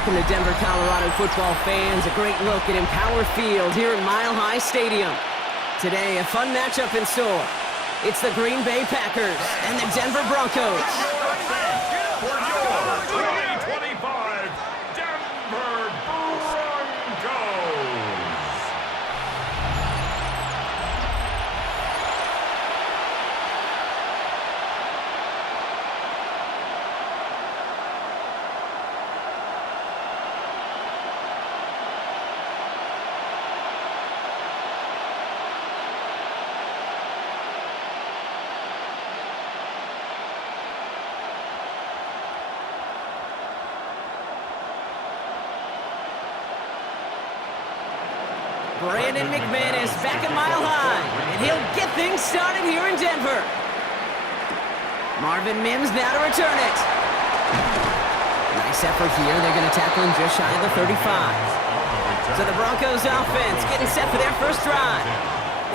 Welcome to Denver, Colorado football fans. A great look at Empower Field here in Mile High Stadium. Today, a fun matchup in store. It's the Green Bay Packers and the Denver Broncos. For your 2025 Denver Broncos. Brandon McManus back at Mile High, and he'll get things started here in Denver. Marvin Mims now to return it. Nice effort here. They're going to tackle him just shy of the 35. So the Broncos offense getting set for their first drive.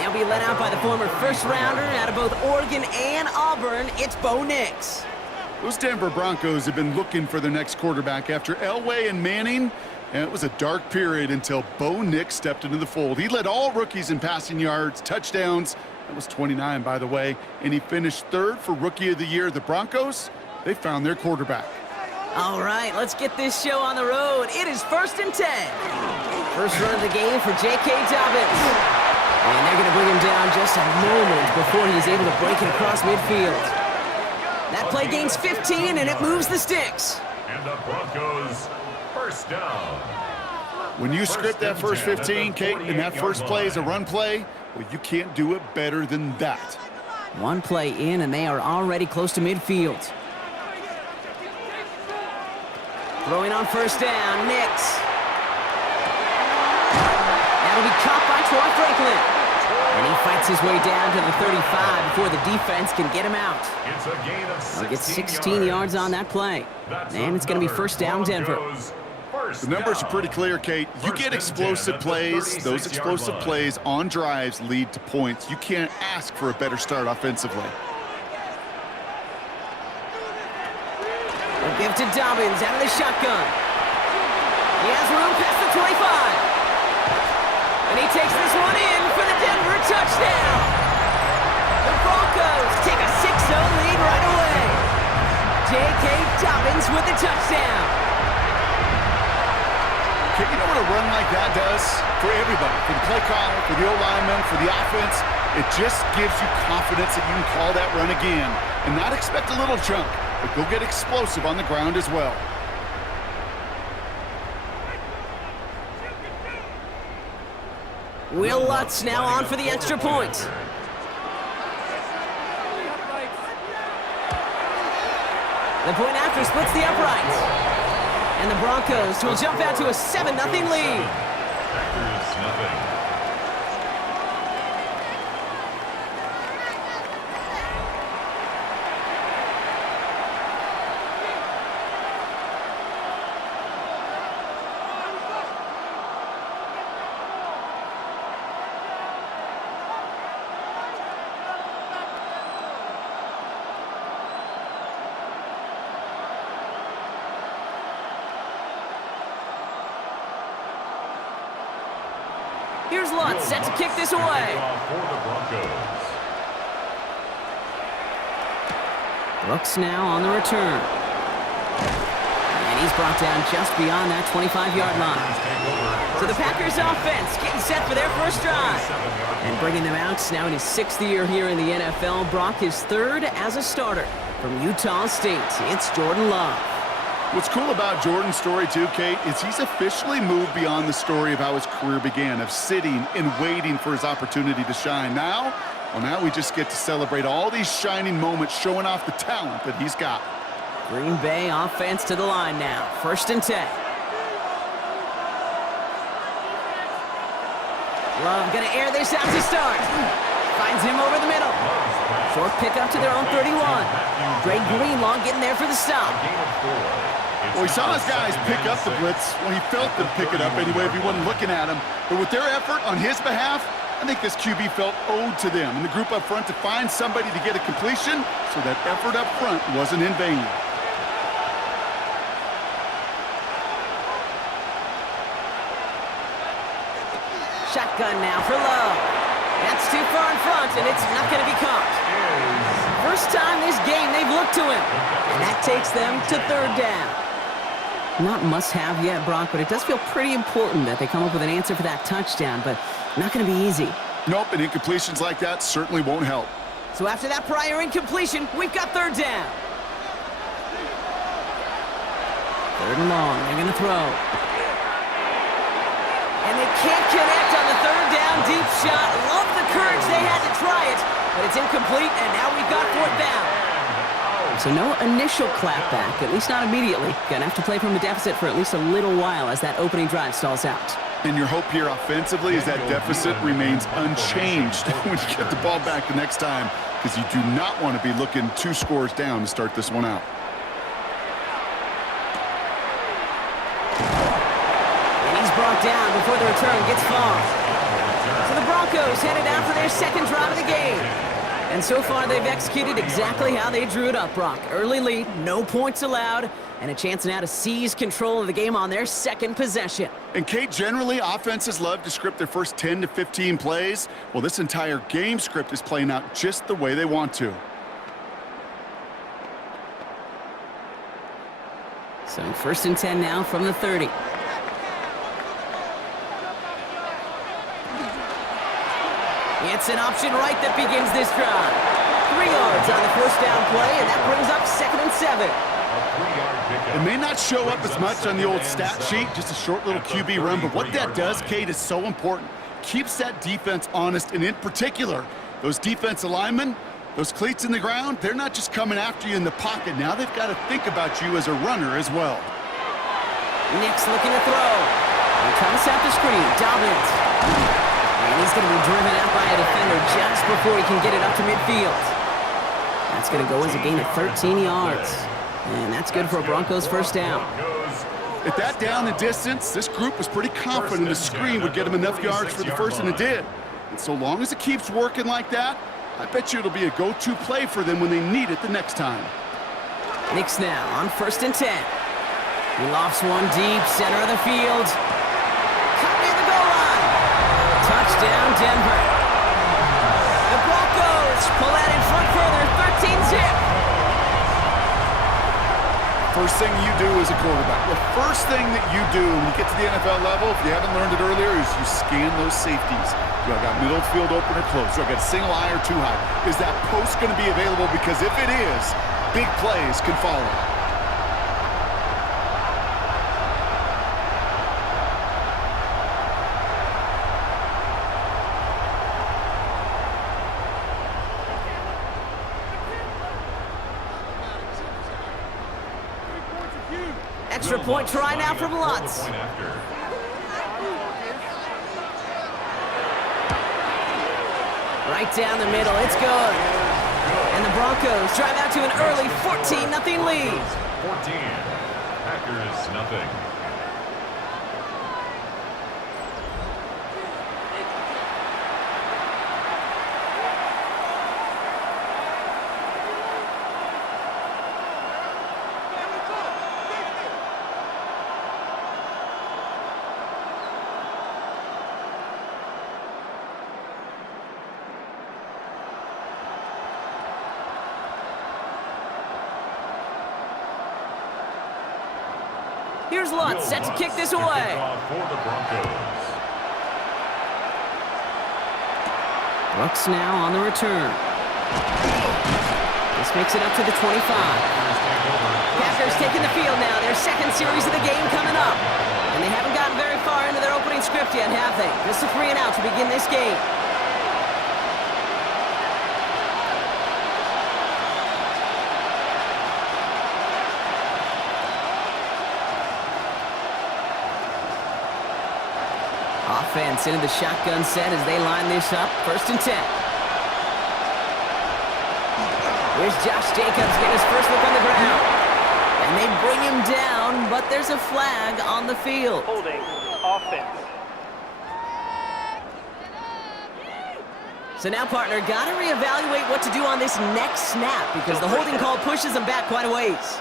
They'll be led out by the former first-rounder out of both Oregon and Auburn. It's Bo Nix. Those Denver Broncos have been looking for their next quarterback after Elway and Manning. And it was a dark period until Bo Nix stepped into the fold. He led all rookies in passing yards, touchdowns. That was 29, by the way. And he finished third for Rookie of the Year. The Broncos, they found their quarterback. All right, let's get this show on the road. It is 1st and 10. First run of the game for J.K. Dobbins. And they're going to bring him down just a moment before he's able to break it across midfield. That play gains 15, and it moves the sticks. And the Broncos first down. When you script that first 15, Kate, and that first play is a run play, well, you can't do it better than that. One play in, and they are already close to midfield. Throwing on first down, Nix. That'll be caught by Troy Franklin. And he fights his way down to the 35 before the defense can get him out. It's a gain of 16 He'll get 16 yards on that play. And it's going to be first down, Denver. The numbers are pretty clear, Kate. You get explosive plays. Those explosive plays on drives lead to points. You can't ask for a better start offensively. They'll give to Dobbins out of the shotgun. He has room past the 25. And he takes this one in for the Denver touchdown. The Broncos take a 6-0 lead right away. J.K. Dobbins with the touchdown. Okay, you know what a run like that does for everybody, for the play caller, for the O-lineman, for the offense? It just gives you confidence that you can call that run again and not expect a little chunk, but go get explosive on the ground as well. Will Lutz now on for the extra point. The point after splits the uprights. And the Broncos will jump out to a 7-0 lead. Packers nothing. Here's Lutz set to kick this away. For the Broncos. Brooks now on the return. And he's brought down just beyond that 25-yard line. So the Packers offense getting set for their first drive. And bringing them out now in his 6th year here in the NFL. Brock is 3rd as a starter from Utah State. It's Jordan Love. What's cool about Jordan's story too, Kate, is he's officially moved beyond the story of how his career began, of sitting and waiting for his opportunity to shine. Now we just get to celebrate all these shining moments, showing off the talent that he's got. Green Bay offense to the line now. 1st and 10. Love gonna air this out to start. Finds him over the middle. Short pickup to their own 31. Dre Greenlaw getting there for the stop. Well, he saw his guys pick up the blitz. Well, he felt them pick it up anyway if he wasn't looking at him. But with their effort on his behalf, I think this QB felt owed to them and the group up front to find somebody to get a completion, so that effort up front wasn't in vain. shotgun now for Love. That's too far in front, and it's not going to be caught. First time this game they've looked to him, and that takes them to third down. Not must-have yet, Brock, but it does feel pretty important that they come up with an answer for that touchdown, but not going to be easy. Nope, and incompletions like that certainly won't help. So after that prior incompletion, we've got third down. Third and long, they're going to throw. And they can't connect on the third down deep shot. Love the courage they had to try it, but it's incomplete, and now we've got fourth down. So no initial clapback, at least not immediately. Gonna have to play from a deficit for at least a little while as that opening drive stalls out. And your hope here offensively is that deficit remains unchanged when you get the ball back the next time, because you do not want to be looking 2 scores down to start this one out. And he's brought down before the return gets far. So the Broncos headed out for their second drive of the game. And so far, they've executed exactly how they drew it up, Brock. Early lead, no points allowed, and a chance now to seize control of the game on their second possession. And, Kate, generally, offenses love to script their first 10 to 15 plays. Well, this entire game script is playing out just the way they want to. So first and 10 now from the 30. It's an option right that begins this drive. 3 yards on the first down play, and that brings up second and 7. It may not show up as much on the old stat sheet, just a short little QB run, but what that does, Kate, is so important. Keeps that defense honest, and in particular, those defensive linemen, those cleats in the ground, they're not just coming after you in the pocket. Now they've got to think about you as a runner as well. Nick's looking to throw. He comes out the screen. Dobbins. And he's going to be driven out by a defender just before he can get it up to midfield. That's going to go as a gain of 13 yards. And that's good for a Broncos first down. At that down and distance, this group was pretty confident the screen would get them enough yards for the first, and it did. And so long as it keeps working like that, I bet you it'll be a go-to play for them when they need it the next time. Nick's now on first and 10. He lofts one deep, center of the field. Caught near the goal line. Touchdown, Denver. The Broncos pull that in front further, 13-zip. First thing you do as a quarterback, the first thing that you do when you get to the NFL level, if you haven't learned it earlier, is you scan those safeties. Do I got middle field open or close? Do I got single high or too high? Is that post going to be available? Because if it is, big plays can follow. Extra point try now from Lutz. Right down the middle, it's good. And the Broncos drive out to an early 14-0 lead. 14, Packers nothing. Here's Lutz, set to kick this away. For the Broncos. Brooks now on the return. This makes it up to the 25. Packers taking the field now. Their second series of the game coming up. And they haven't gotten very far into their opening script yet, have they? Just a 3 and out to begin this game. Offense into the shotgun set as they line this up. First and 10. Here's Josh Jacobs getting his first look on the ground. And they bring him down, but there's a flag on the field. Holding offense. So now, partner, got to reevaluate what to do on this next snap because the holding call pushes them back quite a ways.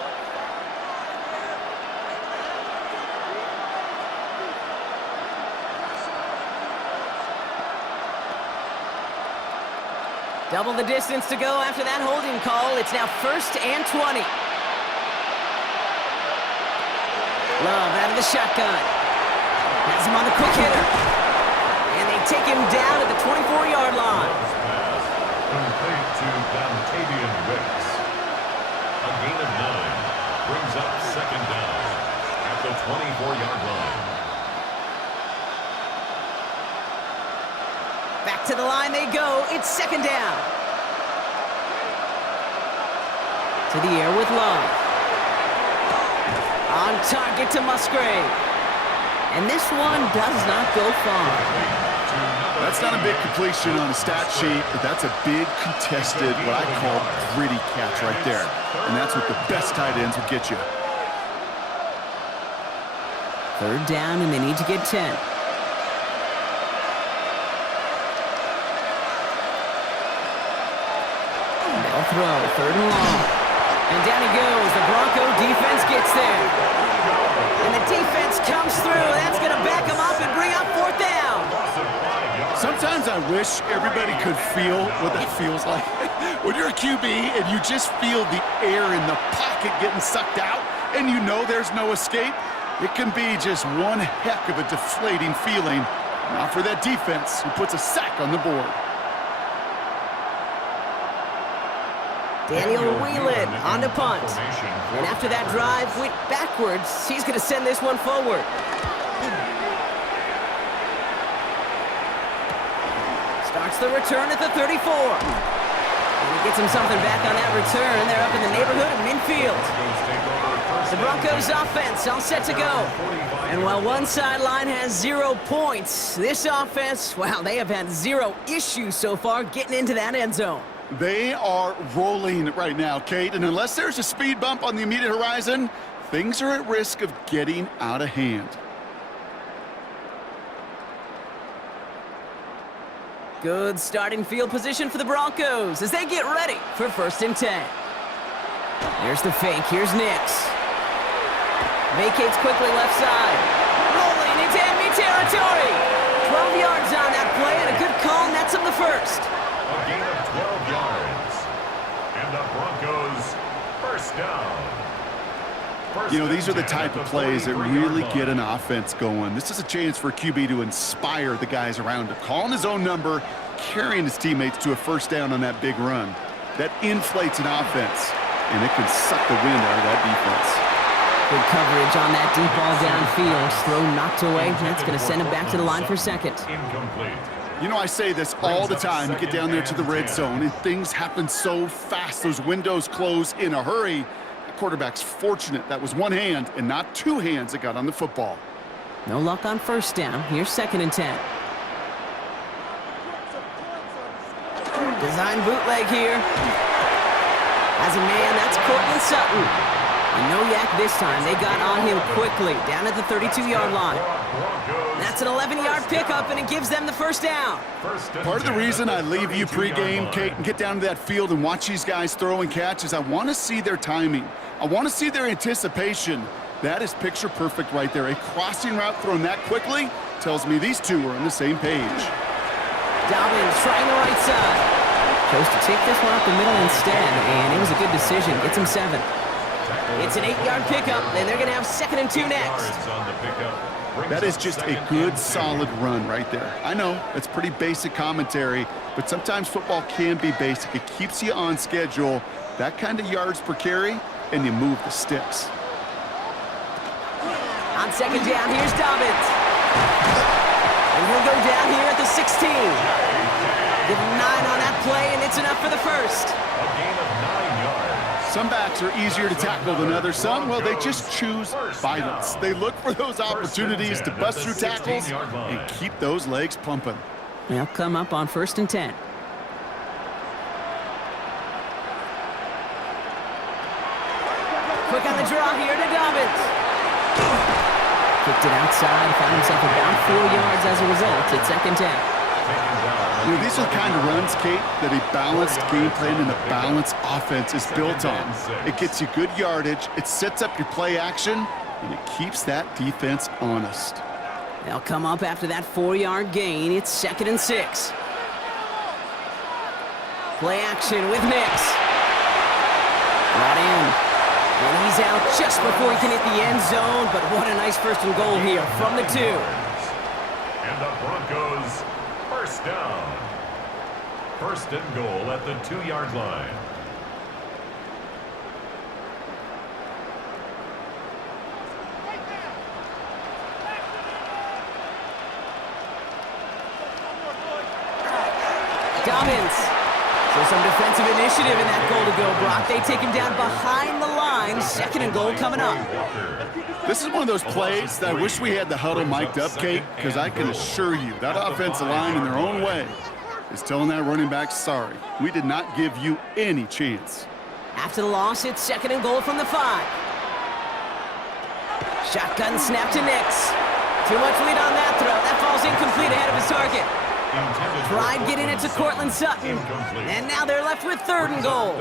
Double the distance to go after that holding call. It's now 1st and 20. Love out of the shotgun. Has him on the quick hitter. And they take him down at the 24-yard line. Complete to Dontavian Wicks. A gain of 9 brings up 2nd down at the 24-yard line. Back to the line they go. It's 2nd down. To the air with Love. On target to Musgrave. And this one does not go far. That's not a big completion on the stat sheet, but that's a big contested, what I call gritty catch right there. And that's what the best tight ends will get you. 3rd down, and they need to get 10. They'll throw, 3rd and long. And down he goes. The Bronco defense gets there. And the defense comes through. That's going to back him up and bring up 4th down. Sometimes I wish everybody could feel what that feels like. When you're a QB and you just feel the air in the pocket getting sucked out and you know there's no escape, it can be just one heck of a deflating feeling. Not for that defense who puts a sack on the board. Daniel Whelan on to punt. And after that drive went backwards, he's going to send this one forward. Starts the return at the 34. And he gets him something back on that return. They're up in the neighborhood of midfield. The Broncos offense all set to go. And while one sideline has 0 points, this offense, well, they have had 0 issues so far getting into that end zone. They are rolling right now, Kate, and unless there's a speed bump on the immediate horizon, things are at risk of getting out of hand. Good starting field position for the Broncos as they get ready for 1st and 10. There's the fake. Here's Nix. Vacates quickly left side. Rolling into enemy territory. 12 yards on that play and a good call nets him the 1st. A gain of 12 yards. And the Broncos 1st down. You know, these are the type of plays that really get an offense going. This is a chance for a QB to inspire the guys around him. Calling his own number, carrying his teammates to a 1st down on that big run. That inflates an offense, and it can suck the wind out of that defense. Good coverage on that deep ball downfield. Throw knocked away. That's going to send him back to the line for 2nd. Incomplete. You know, I say this all the time. You get down there to the red zone, and things happen so fast. Those windows close in a hurry. The quarterback's fortunate that was one hand and not 2 hands that got on the football. No luck on 1st down. Here's 2nd and 10. Design bootleg here. As a man, that's Cortland Sutton. And no yak this time. They got on him quickly, down at the 32-yard line. That's an 11-yard pickup, and it gives them the 1st down. Part of the reason I leave you pregame, Kate, and get down to that field and watch these guys throw and catch is I want to see their timing. I want to see their anticipation. That is picture perfect right there. A crossing route thrown that quickly tells me these two are on the same page. Dobbins trying the right side. Chose to take this one up the middle instead, and it was a good decision. Gets him 7. It's an 8-yard pickup, and they're going to have 2nd and 2 next. That is just a good, solid run right there. I know, it's pretty basic commentary, but sometimes football can be basic. It keeps you on schedule, that kind of yards per carry, and you move the sticks. On 2nd down, here's Dobbins. And he'll go down here at the 16. Give him 9 on that play, and it's enough for the 1st. A gain of 9 yards. Some backs are easier to tackle than others. Some, well, they just choose violence. They look for those opportunities to bust through tackles and keep those legs pumping. They'll come up on 1st and 10. Quick on the draw here to Dobbins. Kicked it outside, found himself about 4 yards as a result. It's 2nd down. You know, these are the kind of runs, Kate, that a balanced game plan and a balanced offense is built on. It gets you good yardage, it sets up your play action, and it keeps that defense honest. They'll come up after that 4-yard gain. It's 2nd and 6. Play action with Nix. Brought in. And he's out just before he can hit the end zone, but what a nice first and goal here from the 2. And the Broncos, first down. First and goal at the 2-yard line. Dobbins. So some defensive initiative in that goal to go, Brock. They take him down behind the line. Second and goal coming up. This is one of those plays that I wish we had the huddle mic'd up, Kate, because I can assure you that offensive line in their own way is telling that running back, sorry, we did not give you any chance. After the loss, it's second and goal from the 5. Shotgun snap to Nix. Too much lead on that throw. That falls incomplete ahead of his target. Tried getting it to Cortland Sutton. And now they're left with third and goal.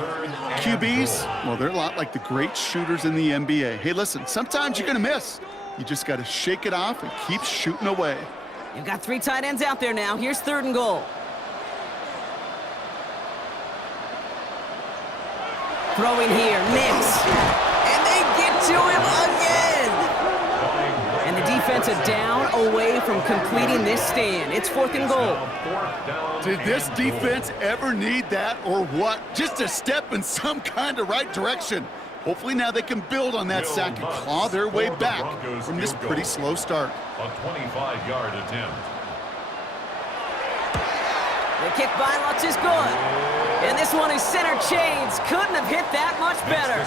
QBs, well, they're a lot like the great shooters in the NBA. Hey, listen, sometimes you're going to miss. You just got to shake it off and keep shooting away. You've got 3 tight ends out there now. Here's third and goal. Throwing here, Nix. And they get to him again. And the defense a down away from completing this stand. It's fourth and goal. Did this defense ever need that or what? Just a step in some kind of right direction. Hopefully now they can build on that sack and claw their way back from this pretty slow start. A 25-yard attempt. The kick by Lutz is good. And this one is center chains. Couldn't have hit that much better.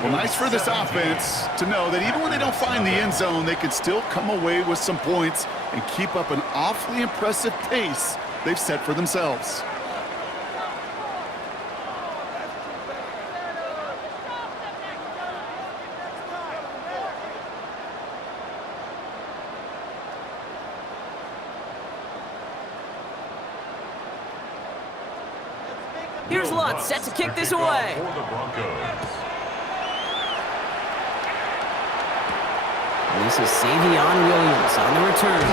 Well, nice for this offense to know that even when they don't find the end zone, they can still come away with some points and keep up an awfully impressive pace they've set for themselves. Here's Lutz, set to kick this away. For the Broncos. This is Savion Williams on the return.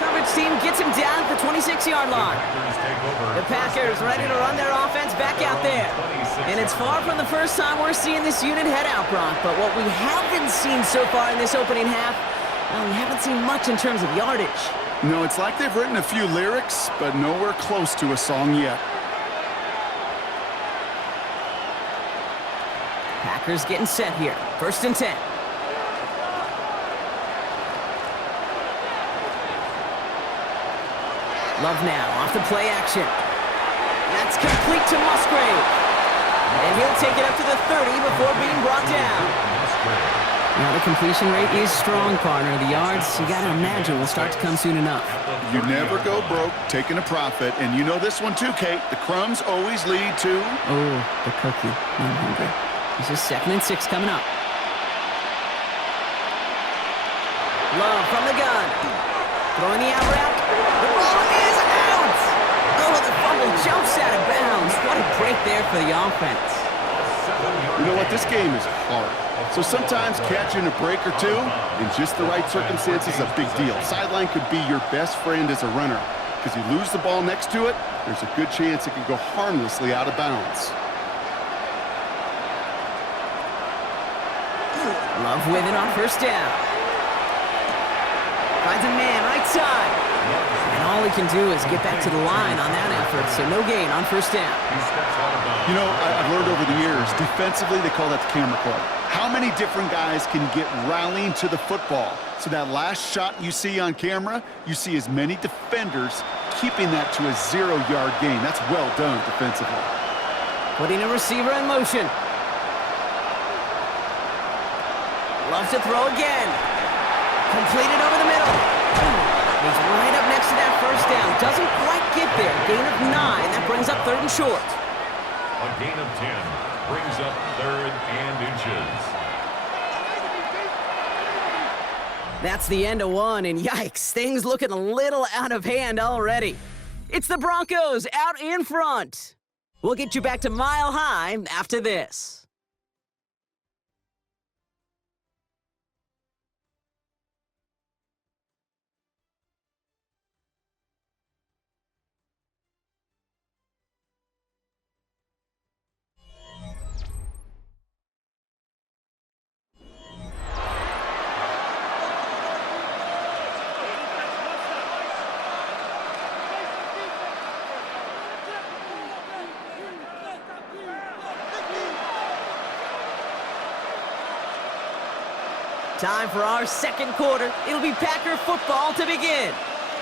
Coverage team gets him down at the 26-yard line. The Packers ready to run their offense back out there. And it's far from the first time we're seeing this unit head out, Brock. But what we haven't seen so far in this opening half, well, we haven't seen much in terms of yardage. No, it's like they've written a few lyrics, but nowhere close to a song yet. Packers getting set here. First and 10. Love now off the play action. That's complete to Musgrave. And he'll take it up to the 30 before being brought down. Now the completion rate is strong, partner. The yards, you got to imagine, will start to come soon enough. You never go broke taking a profit. And you know this one too, Kate. The crumbs always lead to... Oh, the cookie. I'm hungry. This is second and 6 coming up. Love from the gun. Throwing the out route. The ball is out! Oh, the fumble jumps out of bounds. What a break there for the offense. You know what? This game is hard. So sometimes catching a break or two in just the right circumstances is a big deal. Sideline could be your best friend as a runner. Because you lose the ball next to it, there's a good chance it could go harmlessly out of bounds. Love with it on first down. Finds a man right side. And all he can do is get back to the line on that effort, so no gain on first down. You know, I've learned over the years, defensively they call that the camera club. How many different guys can get rallying to the football? So that last shot you see on camera, you see as many defenders keeping that to a 0-yard gain. That's well done defensively. Putting a receiver in motion. Loves to throw again. Completed over the middle. He's right up next to that first down. Doesn't quite get there. Gain of 9. That brings up third and short. A gain of 10 brings up third and inches. That's the end of one, and yikes, things looking a little out of hand already. It's the Broncos out in front. We'll get you back to Mile High after this. Time for our second quarter. It'll be Packer football to begin.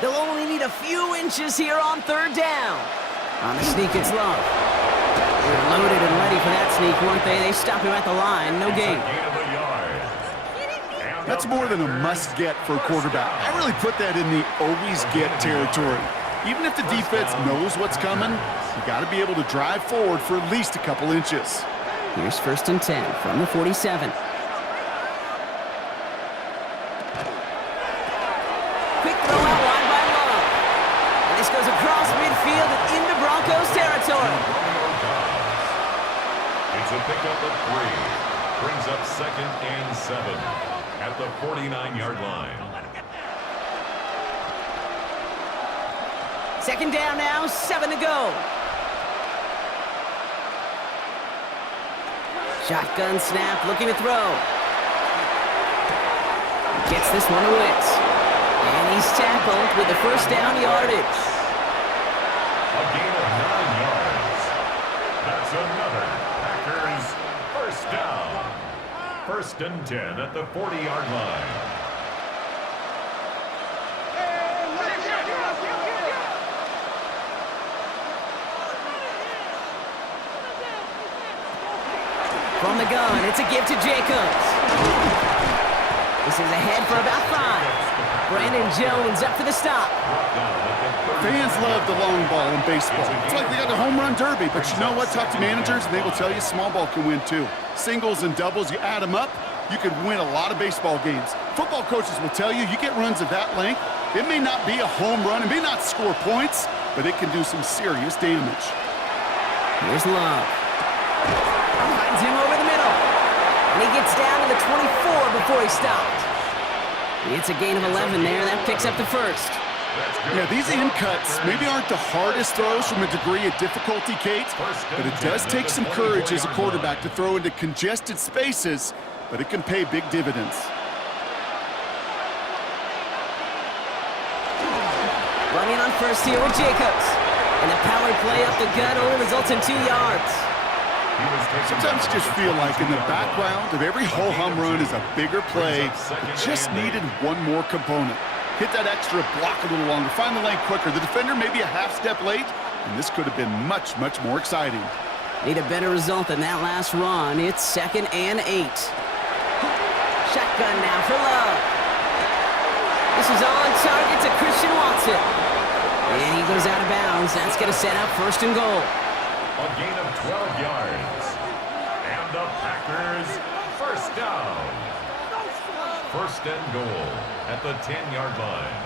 They'll only need a few inches here on third down. On the sneak, it's Love. They were loaded and ready for that sneak, weren't they? They stopped him at the line. No gain. That's more than a must-get for a quarterback. I really put that in the always-get territory. Even if the defense knows what's coming, you got to be able to drive forward for at least a couple inches. Here's 1st and 10 from the 47. Quick throw out wide by Love. And this goes across midfield and into Broncos territory. It's a pickup of 3. Brings up 2nd and 7 at the 49-yard line. 2nd down now, 7 to go. Shotgun snap, looking to throw. Gets this one to Wicks. And he's tackled with the 1st down yardage. A gain of 9 yards. That's another Packers 1st down. 1st and 10 at the 40-yard line. From the gun, it's a give to Jacobs. This is ahead for about 5. Brandon Jones up for the stop. Fans love the long ball in baseball. It's like they got the home run derby, but you know what? Talk to managers, and they will tell you small ball can win too. Singles and doubles, you add them up, you could win a lot of baseball games. Football coaches will tell you, you get runs of that length, it may not be a home run, it may not score points, but it can do some serious damage. Here's Love. Finds him over the middle. And he gets down to the 24 before he stopped. It's a gain of 11 there. That picks up the 1st. Yeah, these in cuts maybe aren't the hardest throws from a degree of difficulty, Kate, but it does take some courage as a quarterback to throw into congested spaces, but it can pay big dividends. Running on 1st here with Jacobs. And the power play up the gut only results in 2 yards. Sometimes you just feel like in the background of every whole home run is a bigger play that just needed one more component. Hit that extra block a little longer, find the lane quicker. The defender may be a half step late, and this could have been much, much more exciting. Need a better result than that last run. It's 2nd and 8. Shotgun now for Love. This is on target to Christian Watson. And he goes out of bounds. That's going to set up 1st and goal. A gain of 12 yards. And the Packers 1st down. 1st and goal at the 10-yard line.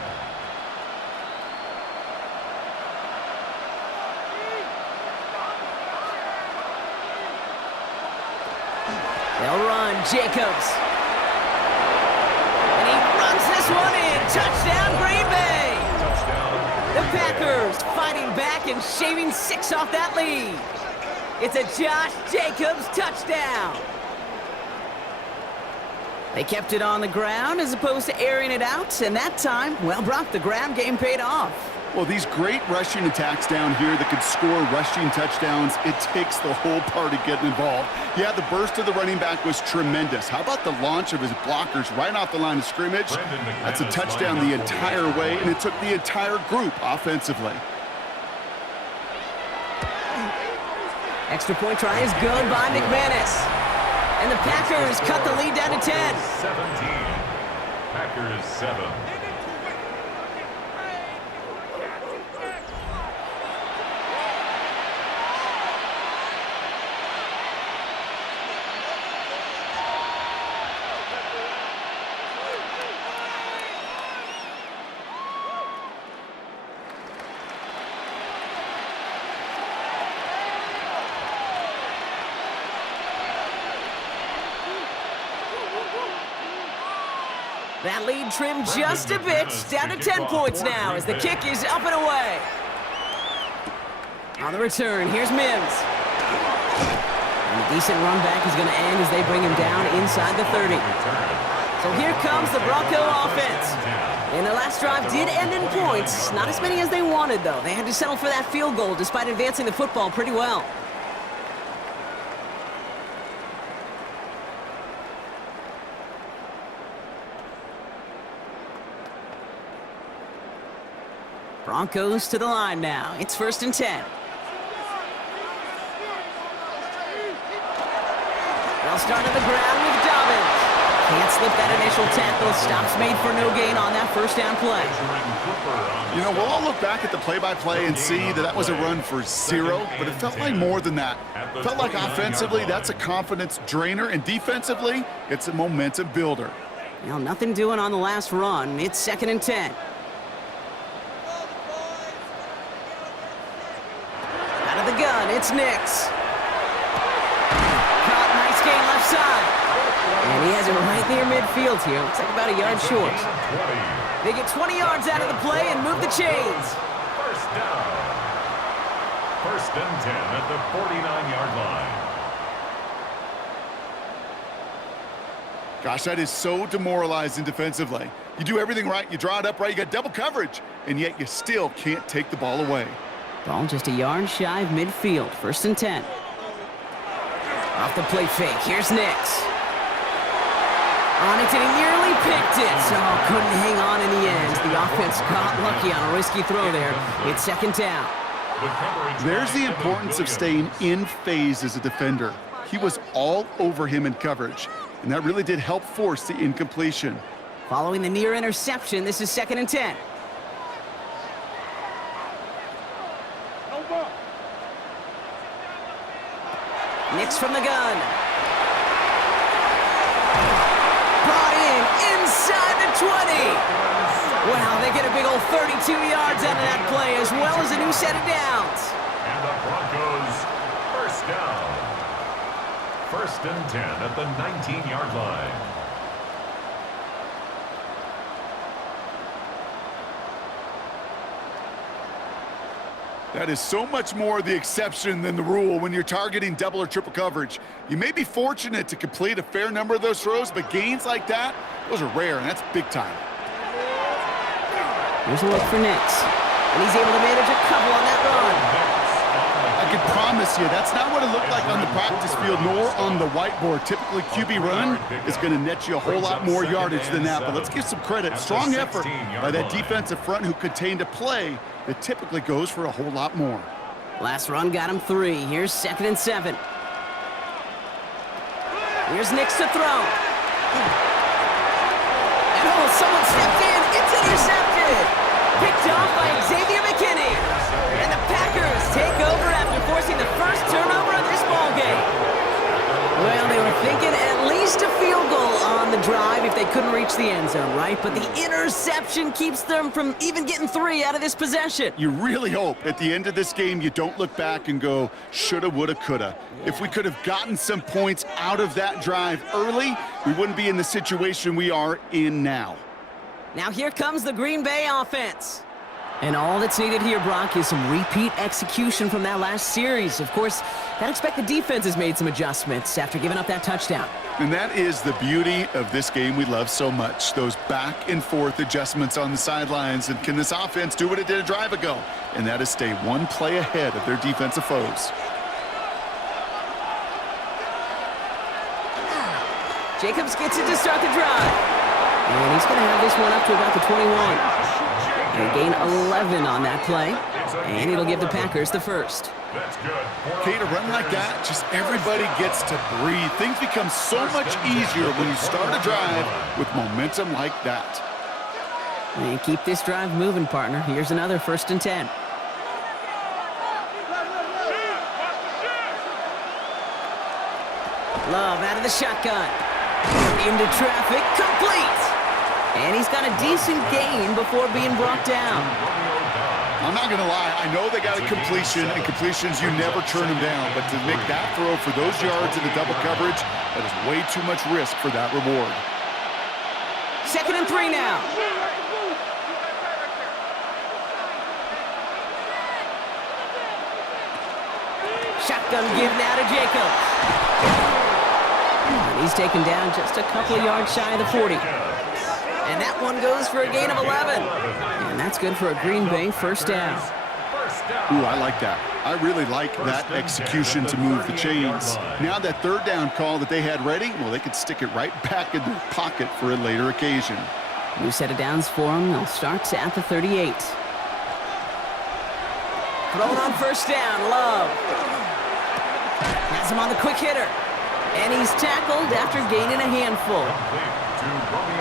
They'll run. Jacobs. And he runs this one in. Touchdown, Green Bay. The Packers fighting back and shaving 6 off that lead. It's a Josh Jacobs touchdown. They kept it on the ground as opposed to airing it out, and that time, well, Brock, the ground game paid off. Well, these great rushing attacks down here that could score rushing touchdowns, it takes the whole party getting involved. Yeah, the burst of the running back was tremendous. How about the launch of his blockers right off the line of scrimmage? That's a touchdown the entire way, and it took the entire group offensively. Extra point try is good by McManus. And the Packers cut the lead down to 10. 17. Packers 7. That lead trimmed just a bit, down to 10 points now as the kick is up and away. On the return, here's Mims. And a decent run back is going to end as they bring him down inside the 30. So here comes the Bronco offense. And the last drive did end in points. Not as many as they wanted, though. They had to settle for that field goal despite advancing the football pretty well. Broncos to the line now. It's 1st and 10. They'll start on the ground with Dobbins. Can't slip that initial tackle. Stops made for no gain on that first down play. You know, we'll all look back at the play-by-play and see that was a run for 0, but it felt like more than that. It felt like offensively, that's a confidence drainer, and defensively, it's a momentum builder. Well, nothing doing on the last run. It's 2nd and 10. Out of the gun, it's Nix. Caught, nice gain left side. And he has it right near midfield here. Looks like about a yard short. They get 20 yards out of the play and move the chains. First down. 1st and 10 at the 49-yard line. Gosh, that is so demoralizing defensively. You do everything right, you draw it up right, you got double coverage, and yet you still can't take the ball away. Ball just a yard shy of midfield. 1st and 10. Off the play fake. Here's Nix. On it, and he nearly picked it. So couldn't hang on in the end. The offense got lucky on a risky throw there. It's 2nd down. There's the importance of staying in phase as a defender. He was all over him in coverage, and that really did help force the incompletion. Following the near interception, this is 2nd and 10. Nix from the gun. Brought in inside the 20. Wow, they get a big old 32 yards out of that play, as well as a new set of downs. And the Broncos, 1st down. 1st and 10 at the 19-yard line. That is so much more the exception than the rule when you're targeting double or triple coverage. You may be fortunate to complete a fair number of those throws, but gains like that, those are rare, and that's big time. Here's a look for Nix, and he's able to manage a couple on that run. I can promise you that's not what it looked like on the practice field nor on the whiteboard. Typically, QB run is going to net you a whole lot more yardage than that, but let's give some credit. Strong effort by that defensive front who contained a play that typically goes for a whole lot more. Last run got him 3. Here's 2nd and 7. Here's Nix to throw. And someone stepped in. It's intercepted. Picked off by Xavier McKinney. And the Packers take over after forcing the first turnover of this ballgame. Well, they were thinking at least a field goal on the drive if they couldn't reach the end zone, right? But the interception keeps them from even getting 3 out of this possession. You really hope at the end of this game you don't look back and go, shoulda, woulda, coulda. If we could have gotten some points out of that drive early, we wouldn't be in the situation we are in now. Now here comes the Green Bay offense. And all that's needed here, Brock, is some repeat execution from that last series. Of course, I'd expect the defense has made some adjustments after giving up that touchdown. And that is the beauty of this game we love so much, those back-and-forth adjustments on the sidelines. And can this offense do what it did a drive ago? And that is stay one play ahead of their defensive foes. Jacobs gets it to start the drive. And he's going to have this one up to about the 21. And gain 11 on that play. And it'll give the Packers the first. That's good. Okay, to run like that, just everybody gets to breathe. Things become so much easier when you start a drive with momentum like that. And keep this drive moving, partner. Here's another 1st and 10. Love out of the shotgun. Into traffic, complete. And he's got a decent gain before being brought down. I'm not going to lie, I know they got a completion, and completions, you never turn them down. But to make that throw for those yards in the double coverage, that is way too much risk for that reward. 2nd and 3 now. Shotgun give now to Jacobs. And he's taken down just a couple of yards shy of the 40. And that one goes for a gain of 11. And that's good for a Green Bay 1st down. Ooh, I like that. I really like that execution to move the chains. Now that 3rd down call that they had ready, well, they could stick it right back in their pocket for a later occasion. New set of downs for them. They'll start at the 38. Throwing on first down, Love. Has him on the quick hitter. And he's tackled after gaining a handful.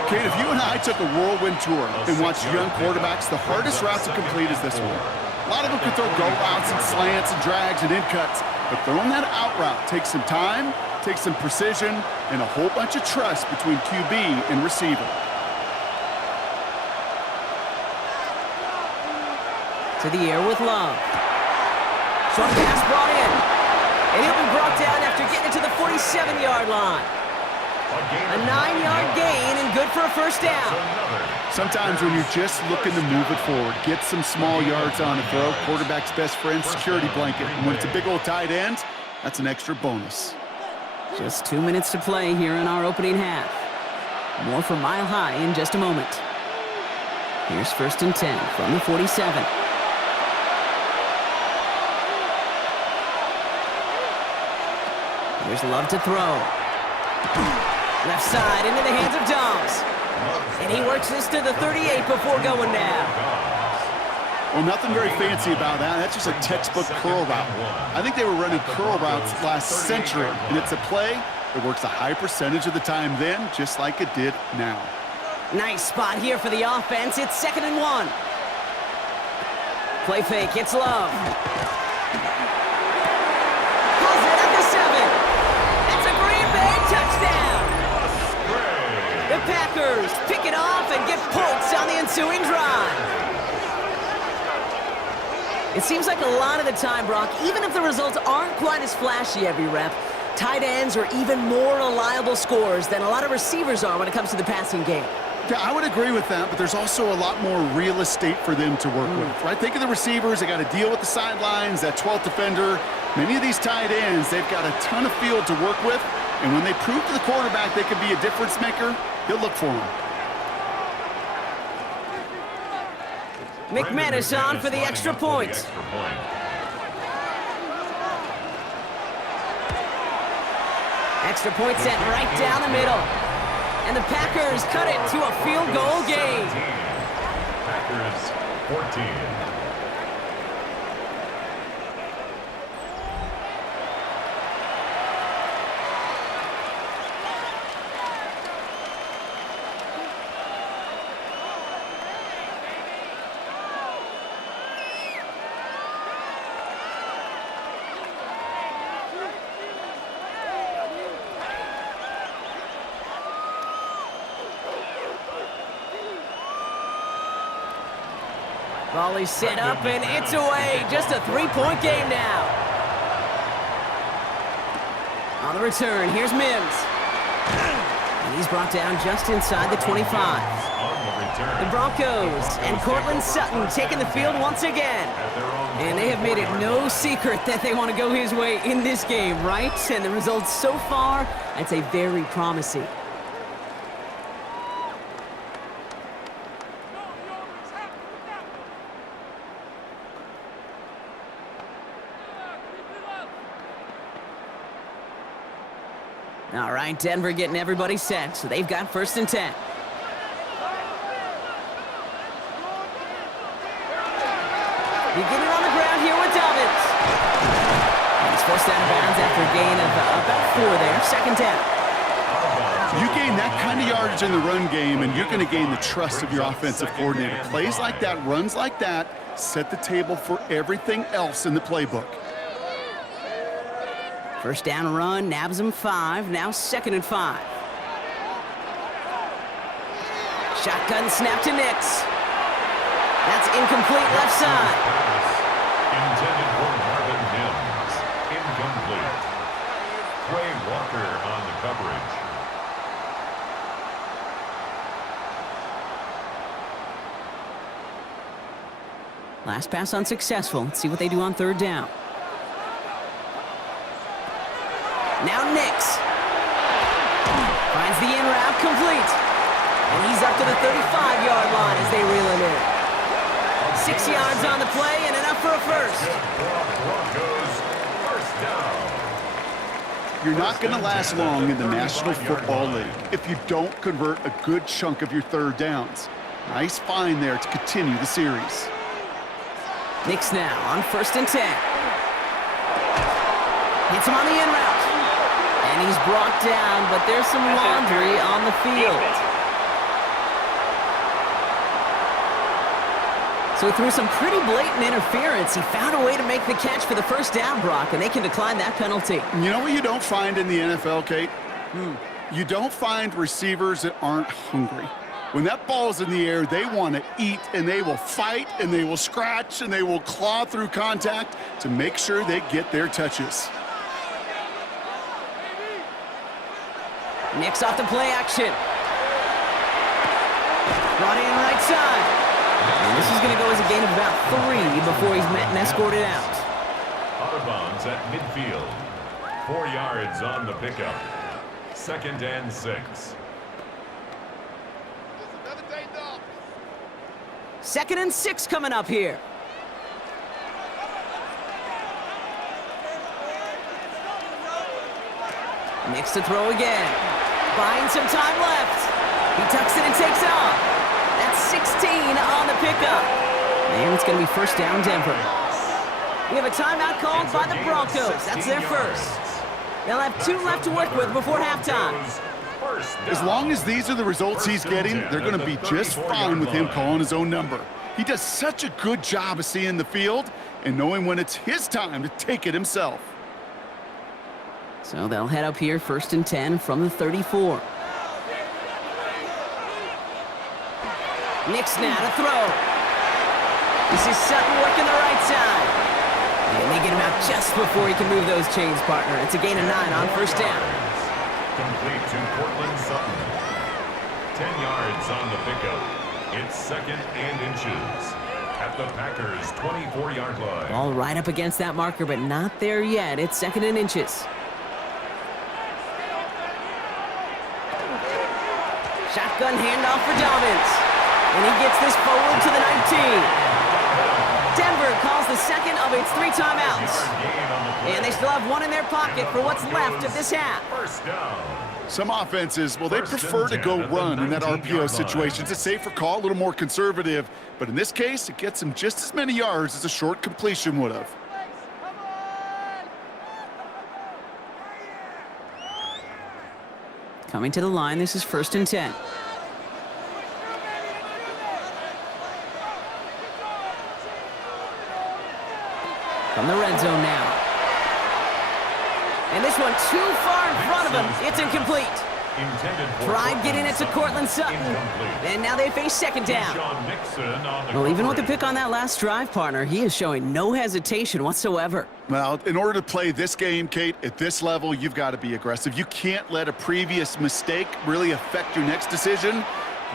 Kate, if you and I took a whirlwind tour and watched young quarterbacks, the hardest route to complete is this one. A lot of them can throw go routes and slants and drags and in cuts, but throwing that out route takes some time, takes some precision, and a whole bunch of trust between QB and receiver. To the air with Love. Short pass brought in. And he'll be brought down after getting it to the 47-yard line. A 9-yard gain and good for a first down. Sometimes when you're just looking to move it forward, get some small yards on a throw, quarterback's best friend, security blanket. And when it's a big old tight end, that's an extra bonus. Just 2 minutes to play here in our opening half. More for Mile High in just a moment. Here's 1st and 10 from the 47. Here's Love to throw. Left side into the hands of Dobbs. And he works this to the 38 before going down. Well, nothing very fancy about that. That's just a textbook curl route. I think they were running curl routes last century, and it's a play that works a high percentage of the time then, just like it did now. Nice spot here for the offense. It's 2nd and 1. Play fake. It's Love. Pulls it at the 7. That's a Green Bay touchdown. The Packers pick it off and get points on the ensuing drive. It seems like a lot of the time, Brock, even if the results aren't quite as flashy every rep, tight ends are even more reliable scorers than a lot of receivers are when it comes to the passing game. Yeah, I would agree with that, but there's also a lot more real estate for them to work with, right? Think of the receivers. They got to deal with the sidelines, that 12th defender. Many of these tight ends, they've got a ton of field to work with, and when they prove to the quarterback they can be a difference maker, he'll look for them. McManus on for the extra point. Extra point sent right down the middle. And the Packers cut it to a field goal game. Packers 14. Volley set up and it's away. Just a 3-point game now. On the return, here's Mims. And he's brought down just inside the 25. The Broncos and Cortland Sutton taking the field once again. And they have made it no secret that they want to go his way in this game, right? And the results so far, I'd say very promising. All right, Denver getting everybody set, so they've got 1st and 10. Beginning on the ground here with Dobbins. And he's forced out of bounds after a gain of about 4 there. 2nd down. You gain that kind of yardage in the run game, and you're going to gain the trust of your offensive coordinator. Plays like that, runs like that, set the table for everything else in the playbook. First down run, nabs him 5, now 2nd and 5. Shotgun snap to Nix. That's incomplete left side. Intended for Marvin Mims. Incomplete. Quay Walker on the coverage. Last pass unsuccessful. Let's see what they do on 3rd down. Now Nix. Finds the in route complete. And he's up to the 35-yard line as they reel him in. 6 yards on the play and enough for a first. Broncos first down. You're not going to last long in the National Football League if you don't convert a good chunk of your 3rd downs. Nice find there to continue the series. Knicks now on 1st and 10. Hits him on the in route. And he's brought down, but there's some laundry on the field. So through some pretty blatant interference, he found a way to make the catch for the first down, Brock, and they can decline that penalty. You know what you don't find in the NFL, Kate? You don't find receivers that aren't hungry. When that ball's in the air, they want to eat, and they will fight, and they will scratch, and they will claw through contact to make sure they get their touches. Knicks off the play action. Brought in right side. And this is going to go as a gain of about 3 before he's met and escorted out. Out of bounds at midfield. 4 yards on the pickup. 2nd and 6. 2nd and 6 coming up here. Knicks to throw again. Buying some time left. He tucks it and takes off. That's 16 on the pickup. And it's going to be 1st down Denver. We have a timeout called by the Broncos. That's their first. They'll have 2 left to work with before halftime. As long as these are the results he's getting, they're going to be just fine with him calling his own number. He does such a good job of seeing the field and knowing when it's his time to take it himself. So they'll head up here 1st and 10 from the 34. Knicks now to throw. This is Sutton working the right side. And they get him out just before he can move those chains, partner. It's a gain of 9 on 1st down. Complete to Cortland Sutton. 10 yards on the pickup. It's 2nd and inches. At the Packers' 24-yard line. Ball right up against that marker, but not there yet. It's 2nd and inches. Shotgun handoff for Dobbins. And he gets this forward to the 19. Denver calls the 2nd of its 3 timeouts. And they still have 1 in their pocket for what's left of this half. 1st down. Some offenses, well, they prefer to go run in that RPO situation. It's a safer call, a little more conservative. But in this case, it gets them just as many yards as a short completion would have. Coming to the line, this is 1st and 10. From the red zone now. And this one too far in front of him. It's incomplete. Tried getting it to Cortland Sutton. And now they face 2nd down. Well, even with the pick on that last drive, partner, he is showing no hesitation whatsoever. Well, in order to play this game, Kate, at this level, you've got to be aggressive. You can't let a previous mistake really affect your next decision.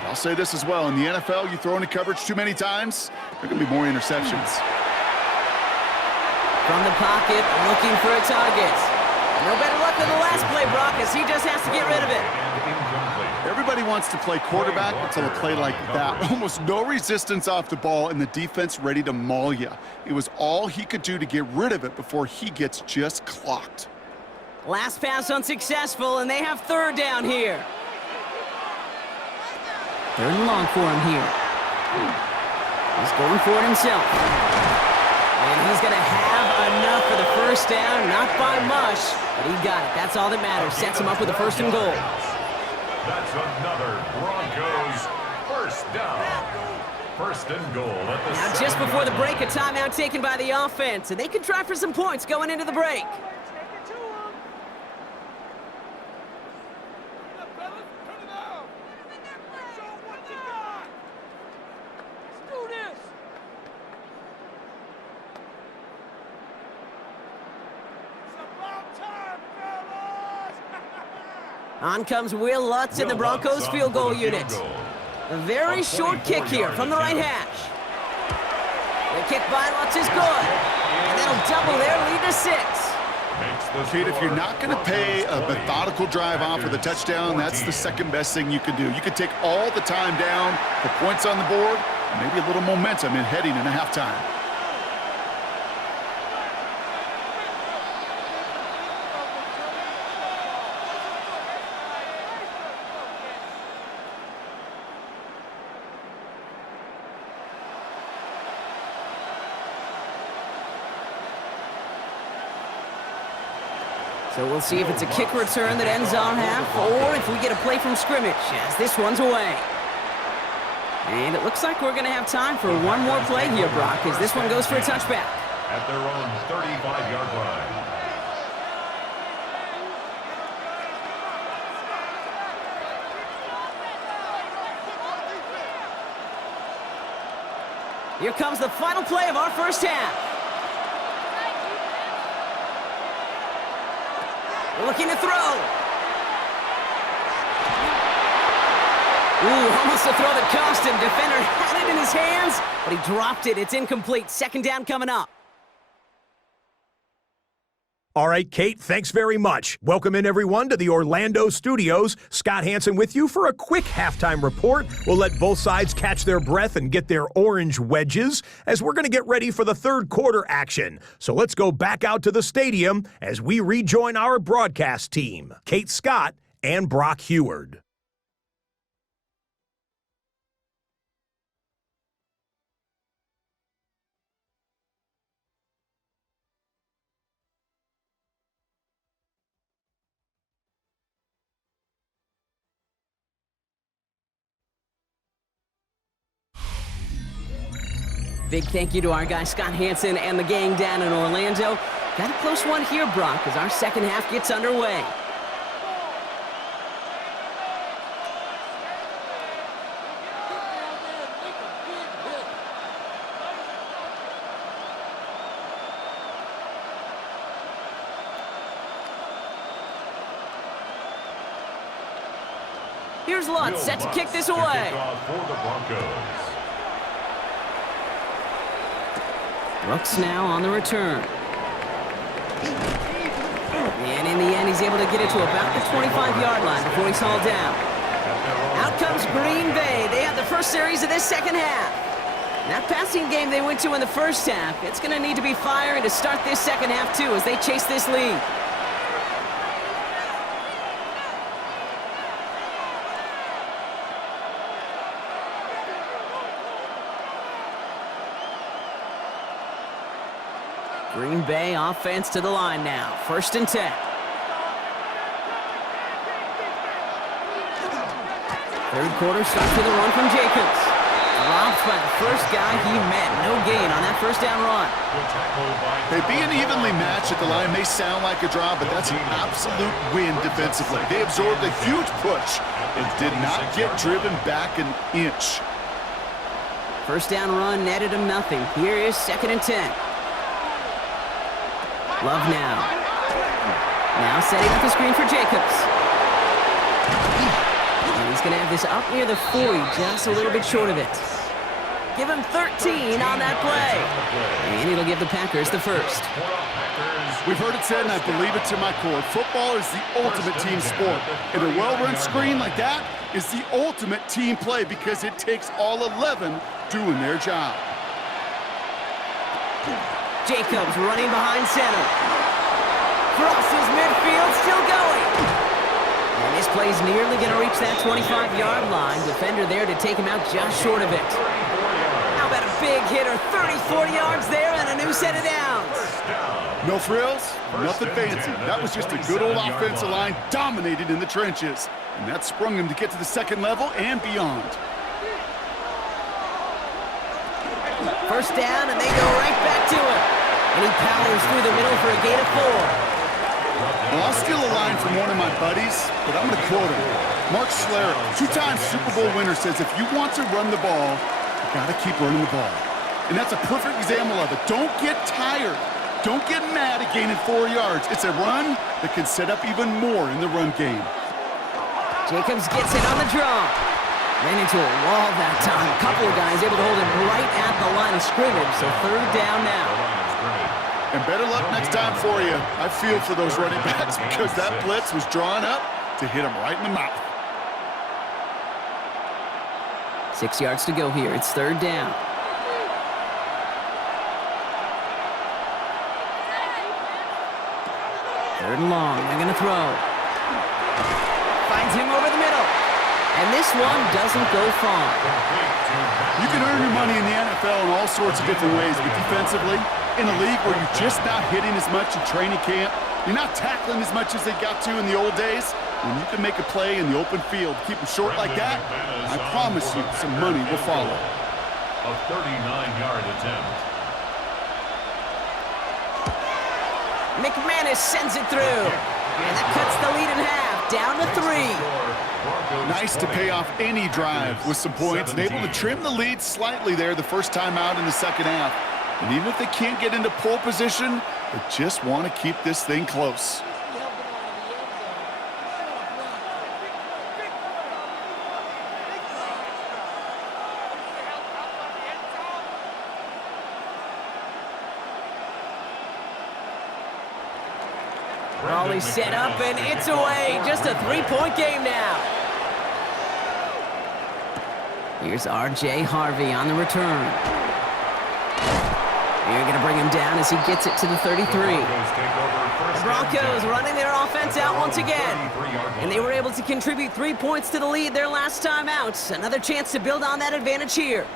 But I'll say this as well. In the NFL, you throw into coverage too many times, there are going to be more interceptions. From the pocket, looking for a target. No better luck than the last play, Brock, as he just has to get rid of it. Everybody wants to play quarterback until a play like that. Almost no resistance off the ball and the defense ready to maul you. It was all he could do to get rid of it before he gets just clocked. Last pass unsuccessful, and they have 3rd down here. 3rd and long for him here. He's going for it himself. And he's going to have enough for the 1st down, not by much, but he got it. That's all that matters. Sets him up with a 1st and goal. That's another Broncos 1st down. 1st and goal at the Now just before the break, a timeout taken by the offense, and they can try for some points going into the break. On comes Will Lutz in the Broncos field goal unit. A very short kick here from the right hash. The kick by Lutz is good. And that'll double their lead to 6. Kate, if you're not going to pay a methodical drive off with a touchdown, that's the 2nd best thing you can do. You could take all the time down, the points on the board, maybe a little momentum in heading into halftime. So we'll see if it's a kick return that ends our half, or if we get a play from scrimmage, as this one's away. And it looks like we're going to have time for one more play here, Brock, as this one goes for a touchback. At their own 35-yard line. Here comes the final play of our first half. Looking to throw. Ooh, almost a throw that cost him. Defender had it in his hands, but he dropped it. It's incomplete. Second down coming up. All right, Kate, thanks very much. Welcome in, everyone, to the Orlando studios. Scott Hansen with you for a quick halftime report. We'll let both sides catch their breath and get their orange wedges as we're going to get ready for the third quarter action. So let's go back out to the stadium as we rejoin our broadcast team, Kate Scott and Brock Heward. Big thank you to our guy Scott Hansen and the gang down in Orlando. Got a close one here, Brock, as our second half gets underway. Here's Lutz, set to kick this away. For the Broncos. Brooks now on the return. And in the end, he's able to get it to about the 25-yard line before he's hauled down. Out comes Green Bay. They have the first series of this second half. That passing game they went to in the first half, it's going to need to be firing to start this second half, too, as they chase this lead. Green Bay offense to the line now. 1st and 10. Third quarter starts with a run from Jacobs. Dropped by the first guy he met. No gain on that first down run. Hey, being evenly matched at the line may sound like a draw, but that's an absolute win defensively. They absorbed a huge push and did not get driven back an inch. First down run netted him nothing. Here is 2nd and 10. Love now. Now setting up the screen for Jacobs. And he's going to have this up near the 40, just a little bit short of it. Give him 13 on that play. And it'll give the Packers the first. We've heard it said, and I believe it to my core, football is the ultimate team sport. And a well-run screen like that is the ultimate team play because it takes all 11 doing their job. Jacobs running behind center. Crosses midfield, still going. And this play's nearly going to reach that 25-yard line. Defender there to take him out just short of it. How about a big hitter? 34 yards there and a new set of downs. No frills, nothing fancy. That was just a good old offensive line dominated in the trenches. And that sprung him to get to the second level and beyond. First down, and they go right back to it. And he powers through the middle for a gain of 4. Well, I'll steal a line from one of my buddies, but I'm going to quote him. Mark Schlereth, 2-time Super Bowl winner, says if you want to run the ball, you got to keep running the ball. And that's a perfect example of it. Don't get tired. Don't get mad at gaining 4 yards. It's a run that can set up even more in the run game. Jacobs gets it on the draw. Ran into a wall that time. A couple of guys able to hold him right at the line of scrimmage, so 3rd down now. And better luck next time for you. I feel for those running backs because that blitz was drawn up to hit him right in the mouth. 6 yards to go here. It's 3rd down. Third and long. They're going to throw. Finds him over the middle. And this one doesn't go far. You can earn your money in the NFL in all sorts of different ways, but defensively, in a league where you're just not hitting as much in training camp, You're not tackling as much as they got to in the old days. When you can make a play in the open field, keep them short like that, I promise you some money will follow. A 39-yard attempt. McManus sends it through. And that cuts the lead in half, down to 3. Nice to pay off any drive with some points and able to trim the lead slightly there the first time out in the second half. And even if they can't get into pole position, they just want to keep this thing close. Raleigh set up, and it's away. Just a 3-point game now. Here's R.J. Harvey on the return. You're going to bring him down as he gets it to the 33. The Broncos running their offense out once again. And they were able to contribute 3 points to the lead their last time out. Another chance to build on that advantage here.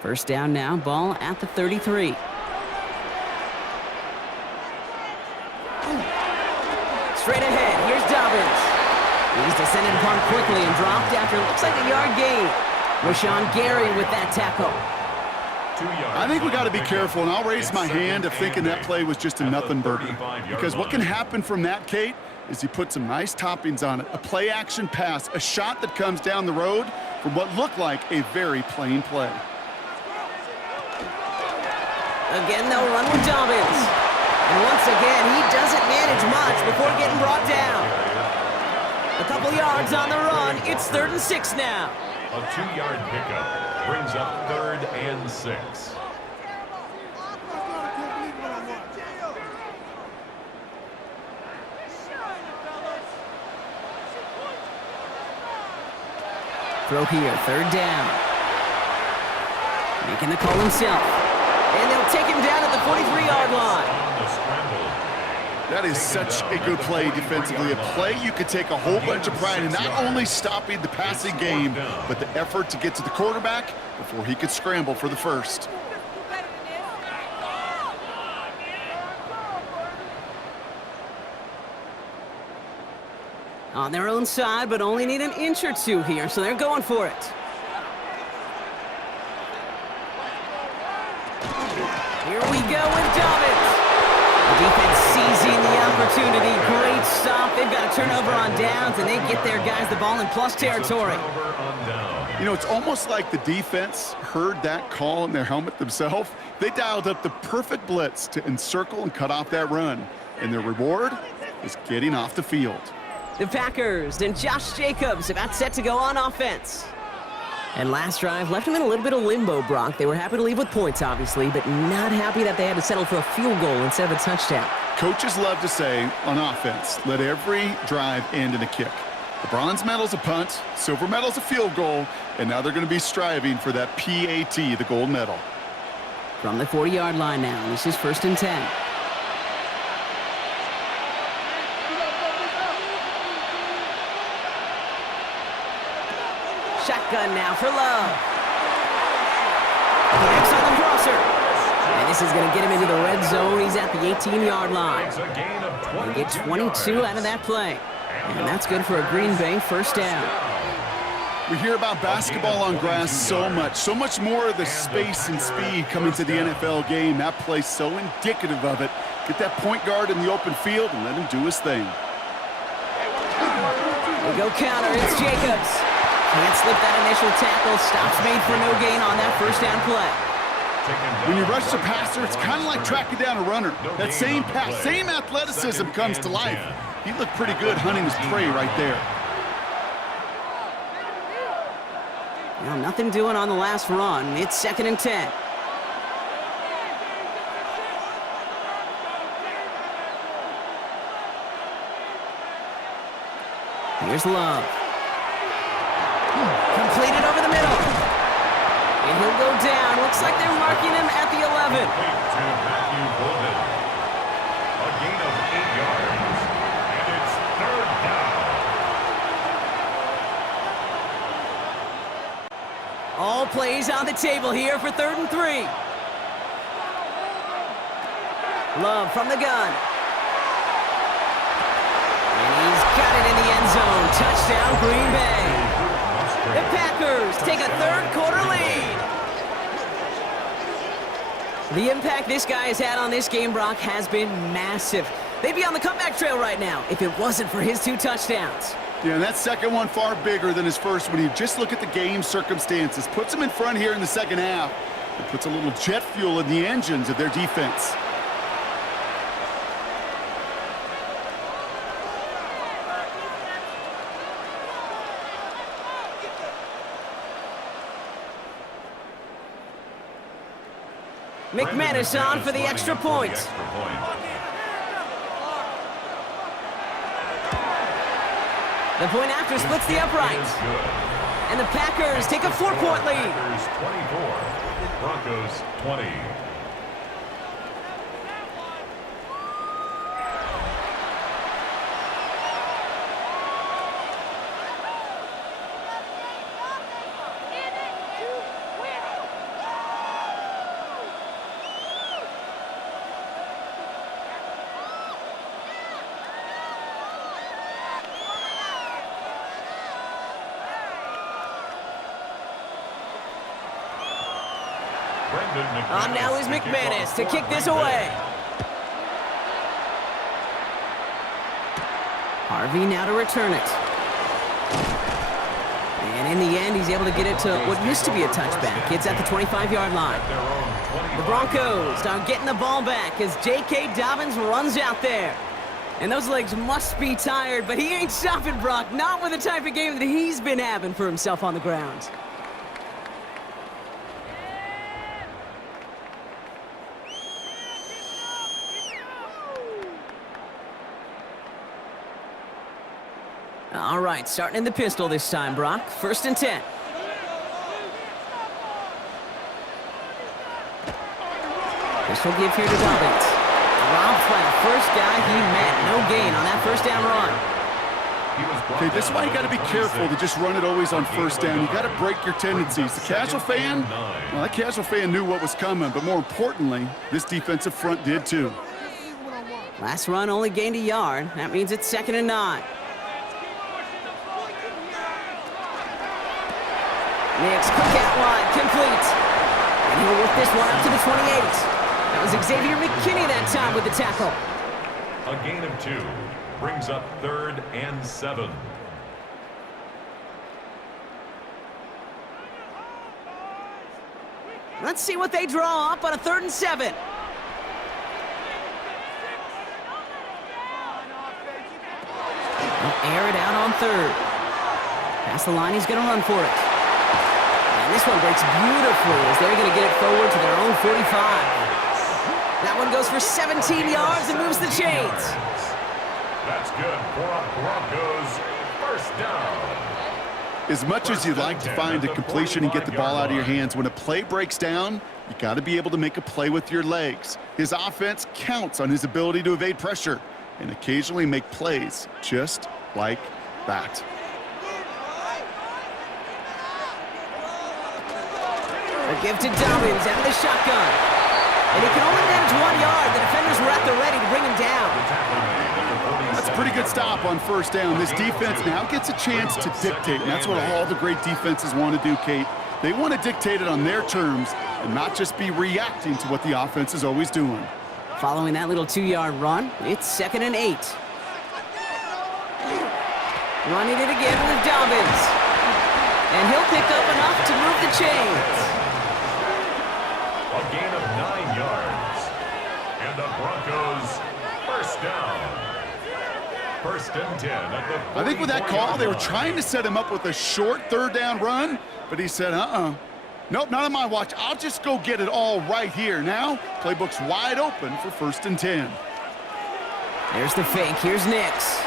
First down now, ball at the 33. Straight ahead, here's Dobbins. He's descended upon quickly and dropped after looks like a yard gain. Rashawn Gary with that tackle. I think we got to be careful, and I'll raise my hand of thinking that play was just a nothing burger. Because what can happen from that, Kate, is he put some nice toppings on it. A play-action pass, a shot that comes down the road from what looked like a very plain play. Again, they'll run with Dobbins. And once again, he doesn't manage much before getting brought down. A couple yards on the run. It's 3rd and 6 now. A 2-yard pickup brings up 3rd and 6. Throw here, 3rd down. Making the call himself. And they'll take him down at the 43-yard line. That is such a good play defensively. A play you could take a whole bunch of pride in not only stopping the passing game, but the effort to get to the quarterback before he could scramble for the first. On their own side, but only need an inch or two here, so they're going for it. Here we go with Dobbins. The defense seizing the opportunity. Great stop. They've got a turnover on downs, and they get their guys the ball in plus territory. You know, it's almost like the defense heard that call in their helmet themselves. They dialed up the perfect blitz to encircle and cut off that run. And their reward is getting off the field. The Packers and Josh Jacobs about set to go on offense. And last drive left them in a little bit of limbo, Brock. They were happy to leave with points, obviously, but not happy that they had to settle for a field goal instead of a touchdown. Coaches love to say, on offense, let every drive end in a kick. The bronze medal's a punt, silver medal's a field goal, and now they're going to be striving for that PAT, the gold medal. From the 40-yard line now, this is 1st and 10. Shotgun now for Love. Connects on the crosser. And this is going to get him into the red zone. He's at the 18-yard line. They get 22 out of that play. And that's good for a Green Bay first down. We hear about basketball on grass so much more of the space and speed coming to the NFL game. That play's so indicative of it. Get that point guard in the open field and let him do his thing. We go counter. It's Jacobs. Can't slip that initial tackle. Stops made for no gain on that first down play. When you rush the passer, it's kind of like tracking down a runner. That same pass, same athleticism comes to life. He looked pretty good hunting his prey right there. Well, nothing doing on the last run. It's 2nd and 10. Here's Love. Completed over the middle. And he'll go down. Looks like they're marking him at the 11. A gain of 8 yards. And it's 3rd down. All plays on the table here for 3rd and 3. Love from the gun. And he's got it in the end zone. Touchdown, Green Bay. The Packers take a 3rd quarter lead. The impact this guy has had on this game, Brock, has been massive. They'd be on the comeback trail right now if it wasn't for his 2 touchdowns. Yeah, and that second one far bigger than his first when you just look at the game circumstances. Puts him in front here in the second half. It puts a little jet fuel in the engines of their defense. McManus on for the extra point. The point after splits the upright. And the Packers take a 4-point lead. Packers 24, Broncos 20. On now is McManus to kick this away. Harvey now to return it. And in the end, he's able to get it to what used to be a touchback. It's at the 25-yard line. The Broncos are getting the ball back as J.K. Dobbins runs out there. And those legs must be tired, but he ain't stopping, Brock. Not with the type of game that he's been having for himself on the ground. All right, starting in the pistol this time, Brock. 1st and 10. Pistol give here to Dobbins. Rob flat, first guy he met. No gain on that 1st down run. Okay, this is why you got to be careful to just run it always on 1st down. You got to break your tendencies. The casual fan, well, that casual fan knew what was coming, but more importantly, this defensive front did too. Last run only gained a yard. That means it's 2nd and 9. Nix, quick out wide, complete. And he'll work this one up to the 28. That was Xavier McKinney that time with the tackle. A gain of 2 brings up 3rd and 7. Let's see what they draw up on a 3rd and 7. They'll air it out on 3rd. Past the line, he's going to run for it. And this one breaks beautifully as they're going to get it forward to their own 45. That one goes for 17 yards and moves the chains. That's good for a Broncos 1st down. As much as you'd like to find a completion and get the ball out of your hands, when a play breaks down, you got to be able to make a play with your legs. His offense counts on his ability to evade pressure and occasionally make plays just like that. A give to Dobbins out of the shotgun. And he can only manage 1 yard. The defenders were at the ready to bring him down. That's a pretty good stop on 1st down. This defense now gets a chance to dictate, and that's what all the great defenses want to do, Kate. They want to dictate it on their terms and not just be reacting to what the offense is always doing. Following that little 2-yard run, it's 2nd and 8. Running it again with Dobbins. And he'll pick up enough to move the chains. A gain of 9 yards. And the Broncos 1st down. 1st and 10 at the I think with that call, they were trying to set him up with a short 3rd down run, but he said, nope, not on my watch. I'll just go get it all right here. Now, playbook's wide open for 1st and 10. There's the fake. Here's Nix.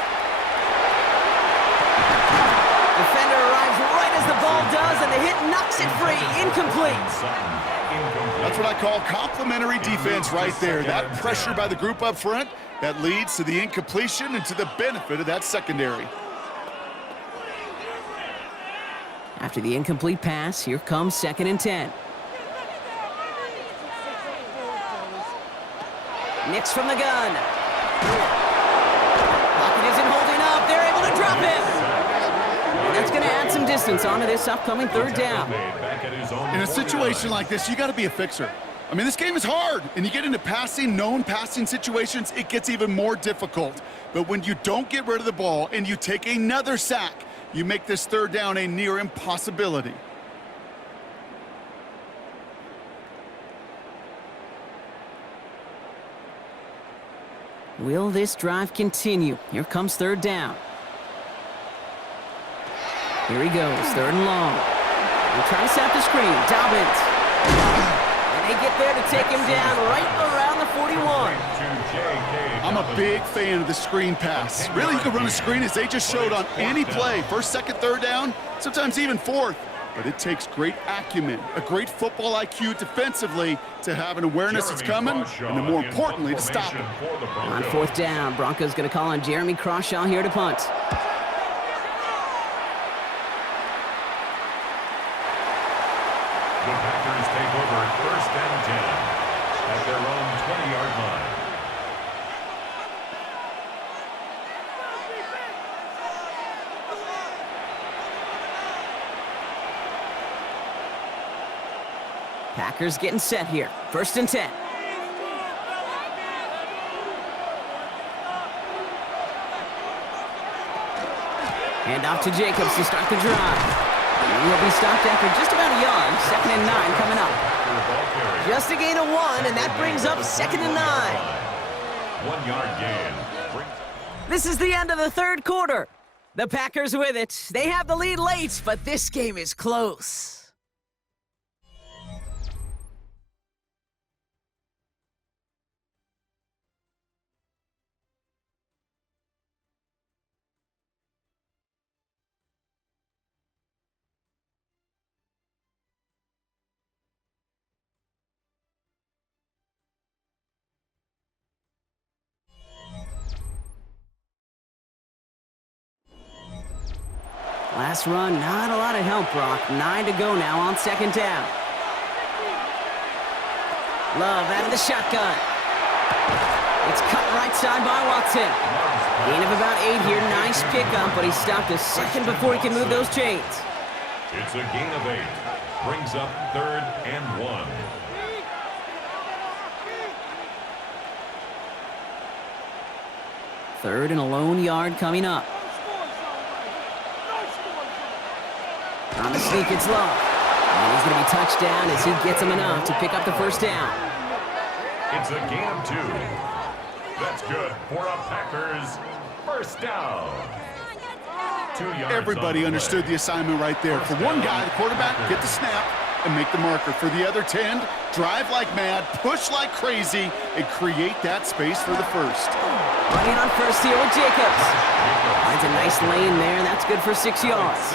Defender arrives right as the ball does, and the hit knocks it free. Incomplete. That's what I call complimentary defense right there. That pressure by the group up front, that leads to the incompletion and to the benefit of that secondary. After the incomplete pass, here comes 2nd and 10. Nix from the gun. Pocket isn't holding up. They're able to drop him. And that's going to add some distance onto this upcoming 3rd down. In a situation like this, you got to be a fixer. I mean, this game is hard, and you get into known passing situations, it gets even more difficult. But when you don't get rid of the ball and you take another sack, you make this 3rd down a near impossibility. Will this drive continue? Here comes 3rd down. Here he goes, 3rd and long. We'll try to set the screen. Dobbins. And they get there to take him down right around the 41. I'm a big fan of the screen pass. Really, you can run a screen as they just showed on any play. 1st, 2nd, 3rd down, sometimes even 4th. But it takes great acumen, a great football IQ defensively to have an awareness it's coming, and then more importantly, to stop it. On 4th down, Broncos going to call on Jeremy Crawshaw here to punt. The Packers take over 1st and 10 at their own 20-yard line. Packers getting set here. 1st and 10. Hand off to Jacobs to start the drive. And he'll be stopped after just about a yard. 2nd and 9 coming up. Just a gain of 1, and that brings up 2nd and 9. 1-yard gain. This is the end of the 3rd quarter. The Packers with it. They have the lead late, but this game is close. Last run, not a lot of help, Brock. 9 to go now on 2nd down. Love out of the shotgun. It's cut right side by Watson. Gain of about 8 here. Nice pickup, but he stopped a second before he can move those chains. It's a gain of 8. Brings up 3rd and 1. Third and a lone yard coming up. On the sneak, it's Love. And he's going to be touched down as he gets him enough to pick up the 1st down. It's a gain of 2. That's good for a Packers 1st down. 2 yards. Everybody understood the assignment right there. For one guy, the quarterback, get the snap and make the marker. For the other 10, drive like mad, push like crazy, and create that space for the 1st. Running on 1st here with Jacobs. Finds a nice lane there, and that's good for 6 yards.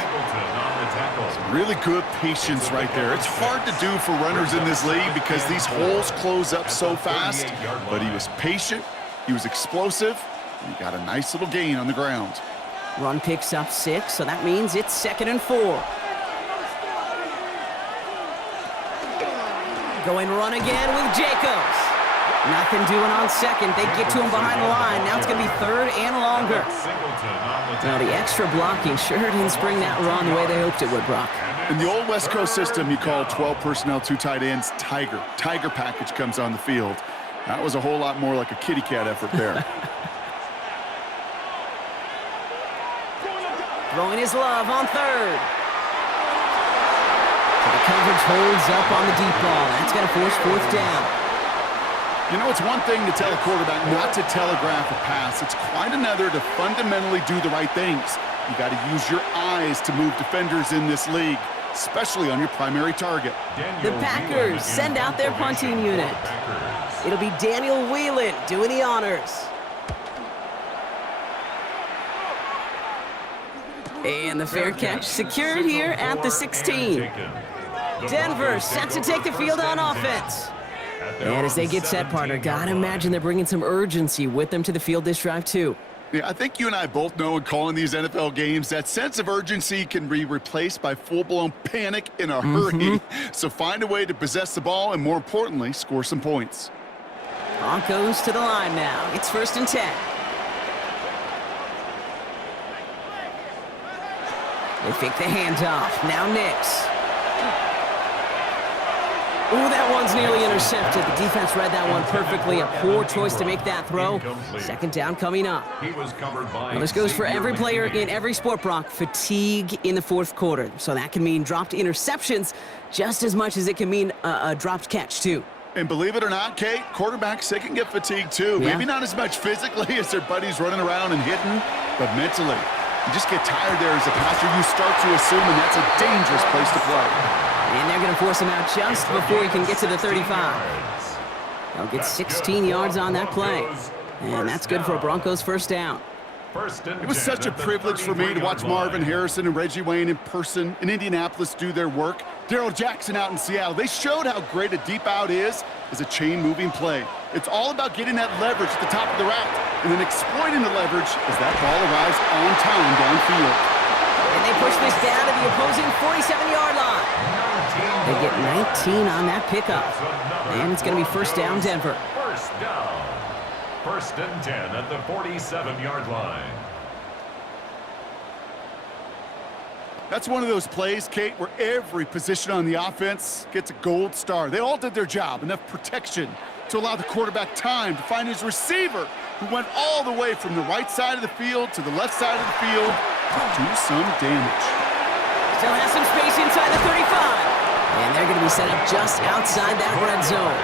Really good patience right there. It's hard to do for runners in this league because these holes close up so fast, but he was patient, he was explosive, and he got a nice little gain on the ground. Run picks up 6, so that means it's 2nd and 4. Going run again with Jacobs. Nothing doing on 2nd. They get to him behind the line. Now it's going to be 3rd and longer. Now the extra blocking sure didn't spring that run the way they hoped it would, Brock. In the old West Coast system, you call 12 personnel, 2 tight ends, Tiger. Tiger package comes on the field. That was a whole lot more like a kitty cat effort there. Throwing his Love on 3rd. So the coverage holds up on the deep ball. That's going to force 4th down. You know, it's one thing to tell a quarterback not to telegraph a pass. It's quite another to fundamentally do the right things. You got to use your eyes to move defenders in this league, especially on your primary target. The Packers send out their punting unit. It'll be Daniel Whelan doing the honors. And the fair catch secured here at the 16. Denver set to take the field on offense. And as they get set, partner, gotta imagine they're bringing some urgency with them to the field this drive, too. Yeah, I think you and I both know in calling these NFL games, that sense of urgency can be replaced by full-blown panic in a hurry. So find a way to possess the ball and, more importantly, score some points. Broncos to the line now. It's 1st and 10. They fake the handoff. Now Nix. Ooh, that one's nearly intercepted. The defense read that one perfectly. A poor choice to make that throw. 2nd down coming up. Now, this goes for every player in every sport, Brock. Fatigue in the 4th quarter. So that can mean dropped interceptions just as much as it can mean a dropped catch, too. And believe it or not, Kate, quarterbacks, they can get fatigued, too. Yeah. Maybe not as much physically as their buddies running around and hitting, but mentally. You just get tired there as a passer. You start to assume, and that's a dangerous place to play. And they're going to force him out just before he can get to the 35. They'll get 16 yards on that play. And that's good for a Broncos 1st down. It was such a privilege for me to watch Marvin Harrison and Reggie Wayne in person in Indianapolis do their work. Darrell Jackson out in Seattle. They showed how great a deep out is as a chain-moving play. It's all about getting that leverage at the top of the route and then exploiting the leverage as that ball arrives on time downfield. And they push this down to the opposing 47-yard line. They get 19 on that pickup. And it's going to be 1st down, Denver. 1st down. 1st and 10 at the 47-yard line. That's one of those plays, Kate, where every position on the offense gets a gold star. They all did their job, enough protection to allow the quarterback time to find his receiver, who went all the way from the right side of the field to the left side of the field to do some damage. Still has some space inside the 35. And they're going to be set up just outside that red zone.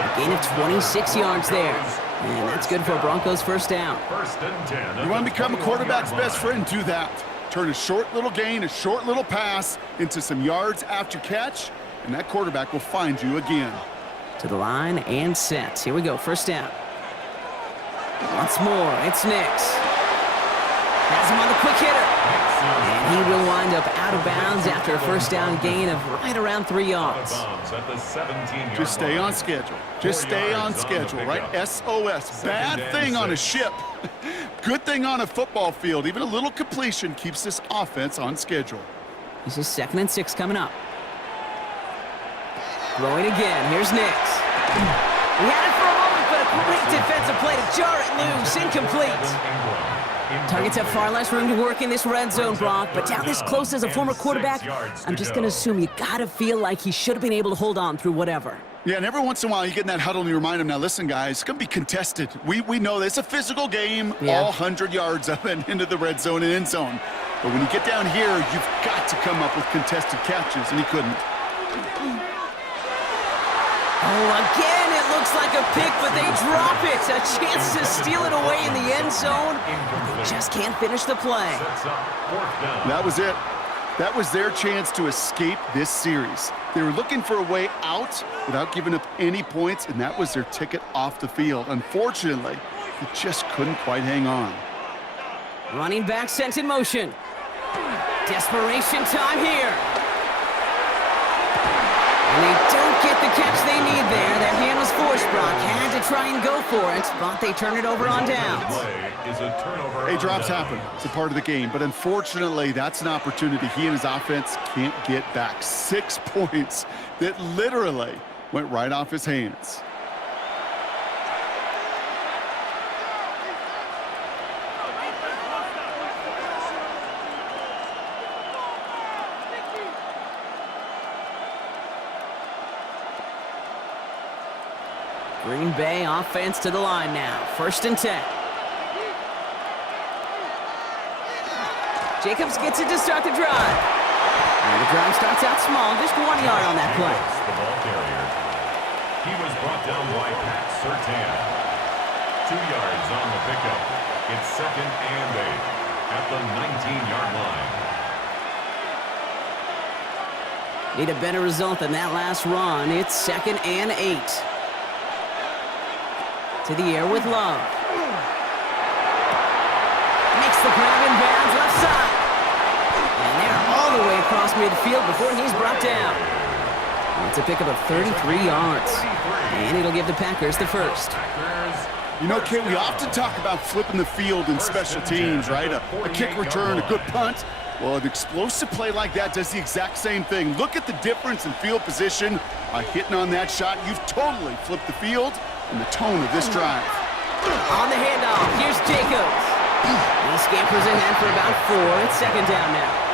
A gain of 26 yards there. And that's good for a Broncos 1st down. 1st and 10. You want to become a quarterback's best friend? Do that. Turn a short little gain, a short little pass into some yards after catch, and that quarterback will find you again. To the line and set. Here we go, 1st down. Once more, it's Nix. Has him on the quick hitter. And he will wind up out of bounds after a 1st down gain of right around 3 yards. Just stay on schedule. Just stay on schedule, right? SOS. Bad thing on a ship. Good thing on a football field. Even a little completion keeps this offense on schedule. This is 2nd and 6 coming up. Throwing again. Here's Nix. He had it for a moment, but a great defensive play to jar it loose. Incomplete. Targets have far less room to work in this red zone, Brock, but down this close as a former quarterback, I'm just going to assume you got to feel like he should have been able to hold on through whatever. Yeah, and every once in a while you get in that huddle and you remind him, now listen, guys, it's going to be contested. We know this. It's a physical game, all 100 yards up and into the red zone and end zone. But when you get down here, you've got to come up with contested catches, and he couldn't. Oh, again, it looks like a pick, but they drop it. A chance to steal it away in the end zone. They just can't finish the play. That was it. That was their chance to escape this series. They were looking for a way out without giving up any points, and that was their ticket off the field. Unfortunately, they just couldn't quite hang on. Running back sent in motion. Desperation time here. And they don't get the catch they need there. Their hand was forced, Brock. Had to try and go for it, but they turn it over on downs. Hey, drops happen. It's a part of the game. But unfortunately, that's an opportunity he and his offense can't get back. 6 points that literally went right off his hands. Green Bay offense to the line now. 1st and 10. Jacobs gets it to start the drive. And the drive starts out small, just 1 yard on that play. The ball carrier. He was brought down by Pat Surtain. 2 yards on the pickup. It's 2nd and 8 at the 19-yard line. Need a better result than that last run. It's 2nd and 8. To the air with Love. Makes the grab in bounds left side. And they're all the way across midfield before he's brought down. It's a pickup of 33 yards. And it'll give the Packers the first. Packers You know, Kate, we often talk about flipping the field in special teams, right? A kick return, a good punt. Well, an explosive play like that does the exact same thing. Look at the difference in field position. By hitting on that shot, you've totally flipped the field and the tone of this drive. On the handoff, here's Jacobs. He scampers ahead for about 4. It's second down now.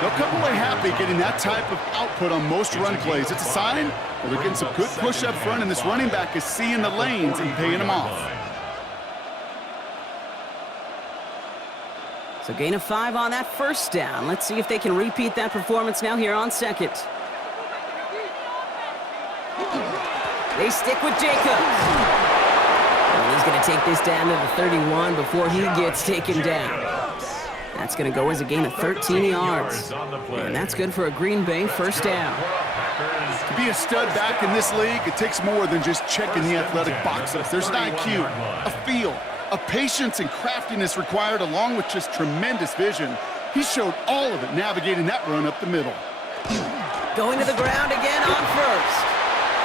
They'll come away happy getting that type of output on most run plays. It's a sign that they're getting some good push up front, and this running back is seeing the lanes and paying them off. So gain of 5 on that first down. Let's see if they can repeat that performance now here on second. They stick with Jacobs. And he's going to take this down to the 31 before he gets taken down. That's going to go as a gain of 13 yards. And that's good for a Green Bay first down. To be a stud back in this league, it takes more than just checking the athletic boxes. There's an IQ, a feel, a patience and craftiness required, along with just tremendous vision. He showed all of it navigating that run up the middle. Going to the ground again on first.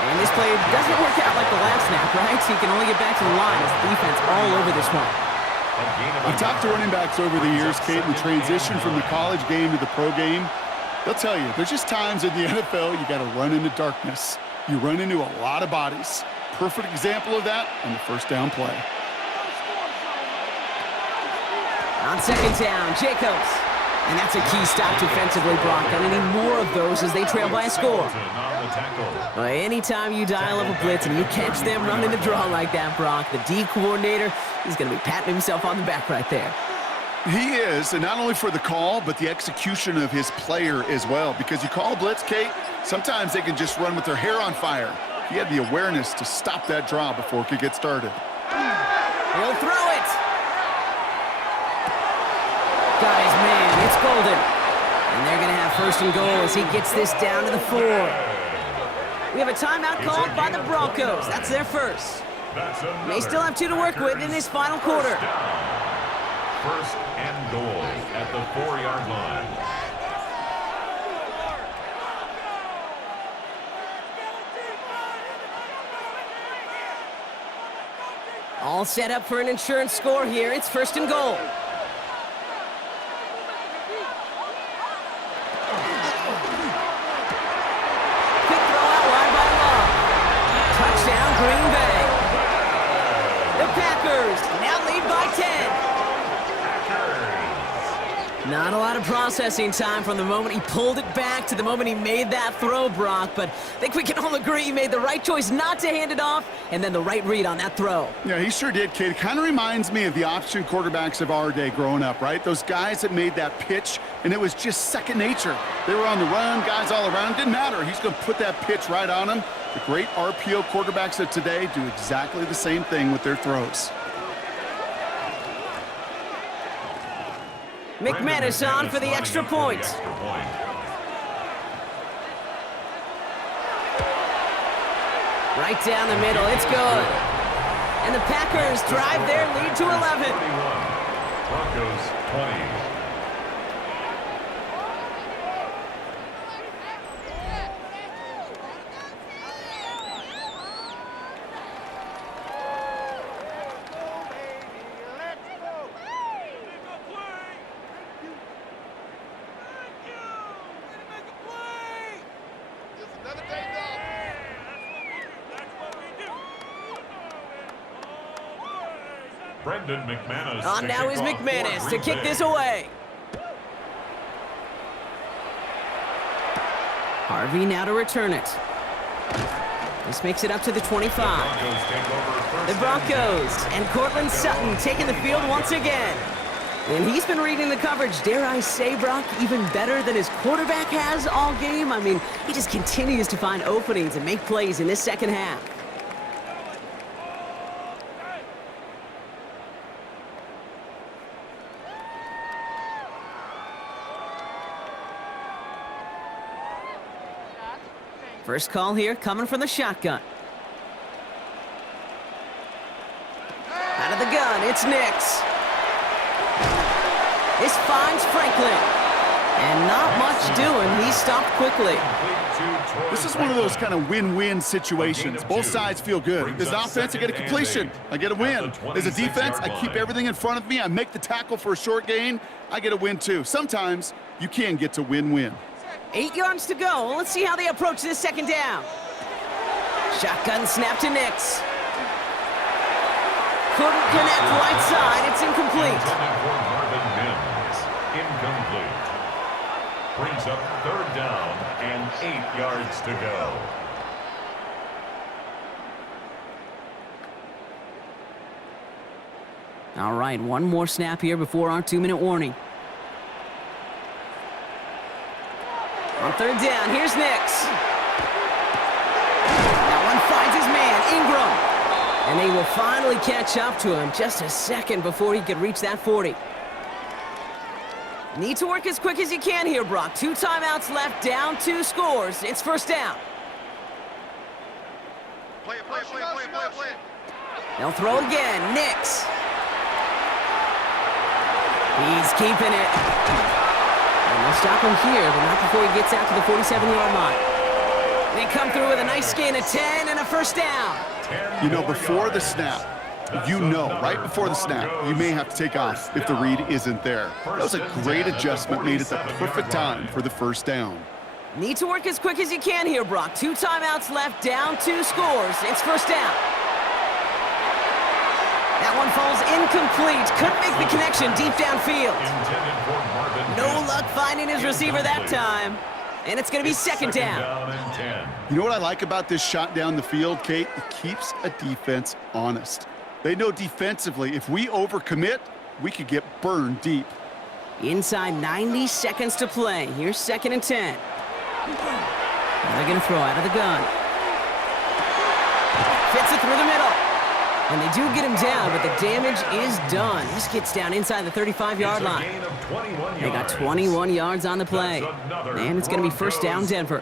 And this play doesn't work out like the last snap, right? So he can only get back to the line as the defense all over this one. I've talked to running backs over the years, Kate, and the transition from the college game to the pro game. They'll tell you, there's just times in the NFL you got to run into darkness. You run into a lot of bodies. Perfect example of that on the first down play. On second down, Jacobs. And that's a key stop defensively, Brock. And any more of those as they trail by a score. Anytime you dial up a blitz and you catch them running the draw like that, Brock, the D coordinator, he's going to be patting himself on the back right there. He is, and not only for the call, but the execution of his player as well. Because you call a blitz, Kate, sometimes they can just run with their hair on fire. He had the awareness to stop that draw before it could get started. He'll throw it. Got his man. It's Golden. And they're going to have first and goal as he gets this down to the 4. We have a timeout called by the Broncos. That's their first. They still have 2 to work with in this final quarter. First and goal at the 4-yard line. All set up for an insurance score here. It's first and goal. Quick throw out wide by Love. Touchdown, Green Bay. The Packers now lead by 10. Not a lot of processing time from the moment he pulled it back to the moment he made that throw, Brock, but I think we can all agree he made the right choice not to hand it off, and then the right read on that throw. Yeah, he sure did, Kate. It kind of reminds me of the option quarterbacks of our day growing up, right? Those guys that made that pitch, and it was just second nature. They were on the run, guys all around. It didn't matter. He's going to put that pitch right on him. The great RPO quarterbacks of today do exactly the same thing with their throws. McManus on for the extra point. Right down the middle, it's good. And the Packers drive their lead to 11. Broncos 20. McManus on now is McManus to kick this away. Harvey now to return it. This makes it up to the 25. The Broncos and Cortland Sutton taking the field once again. And he's been reading the coverage, dare I say, Brock, even better than his quarterback has all game. I mean, he just continues to find openings and make plays in this second half. First call here coming from the shotgun. Out of the gun, it's Nix. This finds Franklin. And not much doing. He stopped quickly. This is one of those kind of win-win situations. Both sides feel good. As an offense, I get a completion. I get a win. As a defense, I keep everything in front of me. I make the tackle for a short gain. I get a win, too. Sometimes you can get to win-win. 8 yards to go. Let's see how they approach this second down. Shotgun snap to Nix. Couldn't connect right side. It's incomplete. Incomplete. Brings up third down and 8 yards to go. All right, one more snap here before our 2-minute warning. On third down, here's Nix. That one finds his man, Ingram. And they will finally catch up to him just a second before he could reach that 40. Need to work as quick as you can here, Brock. 2 timeouts left, down 2 scores. It's first down. Play it. They'll throw again. Nix. He's keeping it. And they'll stop him here, but not before he gets out to the 47-yard line. They come through with a nice gain of 10 and a first down. You know, before the snap, right before the snap, you may have to take off if the read isn't there. That was a great adjustment made at the perfect time for the first down. Need to work as quick as you can here, Brock. 2 timeouts left, down 2 scores. It's first down. That one falls incomplete. Couldn't make the connection deep downfield. No luck finding his receiver that time. And it's going to be second down. You know what I like about this shot down the field, Kate? It keeps a defense honest. They know defensively, if we overcommit, we could get burned deep. Inside 90 seconds to play. Here's second and 10. Now they're going to throw out of the gun. Fits it through the middle. And they do get him down, but the damage is done. This gets down inside the 35-yard line. They got 21 yards on the play. And it's going to be first down, Denver.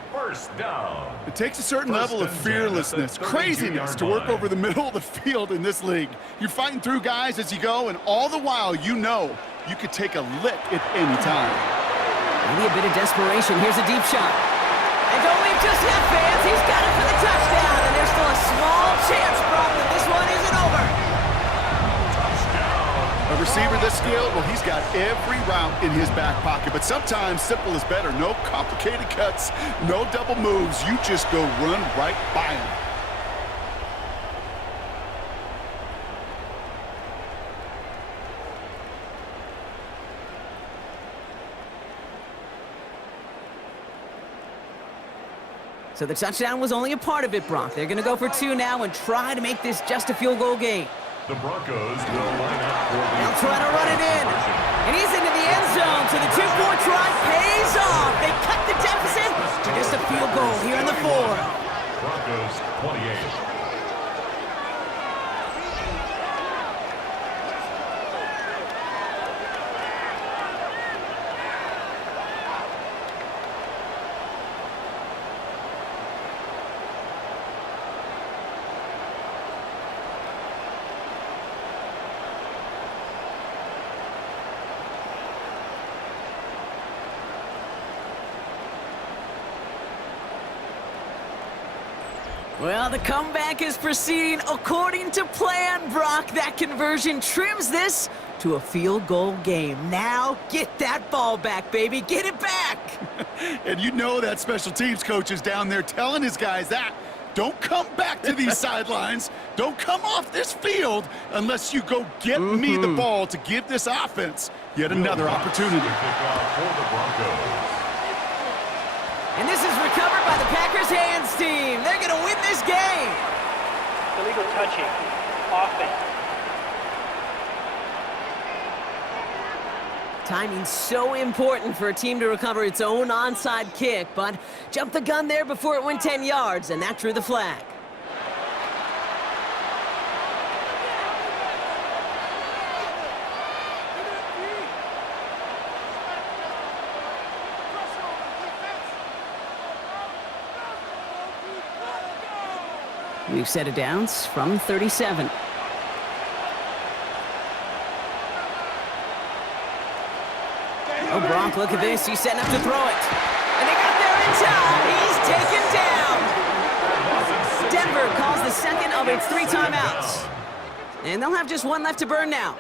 It takes a certain level of fearlessness, craziness to work over the middle of the field in this league. You're fighting through guys as you go, and all the while you know you could take a lick at any time. Maybe a bit of desperation. Here's a deep shot. And don't leave just yet, fans. He's got it for the touchdown. And there's still a small chance, Brock, that this one isn't over. A receiver this skilled, well, he's got every route in his back pocket. But sometimes simple is better. No complicated cuts, no double moves. You just go run right by him. So the touchdown was only a part of it, Brock. They're going to go for 2 now and try to make this just a field goal game. The Broncos will line up for the... They'll try to run it in. And he's into the end zone, so the 2-point try pays off. They cut the deficit to just a field goal here in the 4th. Broncos 28. Well, the comeback is proceeding according to plan, Brock. That conversion trims this to a field goal game. Now, get that ball back, baby. Get it back. And you know that special teams coach is down there telling his guys that. Don't come back to these sidelines. Don't come off this field unless you go get me the ball to give this offense yet another opportunity. Kickoff for the Broncos. And this is recovered by the Packers hands team. They're going to win this game. Illegal touching. Offense. Timing's so important for a team to recover its own onside kick, but jumped the gun there before it went 10 yards, and that drew the flag. We've set it down from 37. Oh, Brock Gronk, look at this. He's setting up to throw it. And they got there in time. He's taken down. Denver calls the second of its 3 timeouts. And they'll have just 1 left to burn now.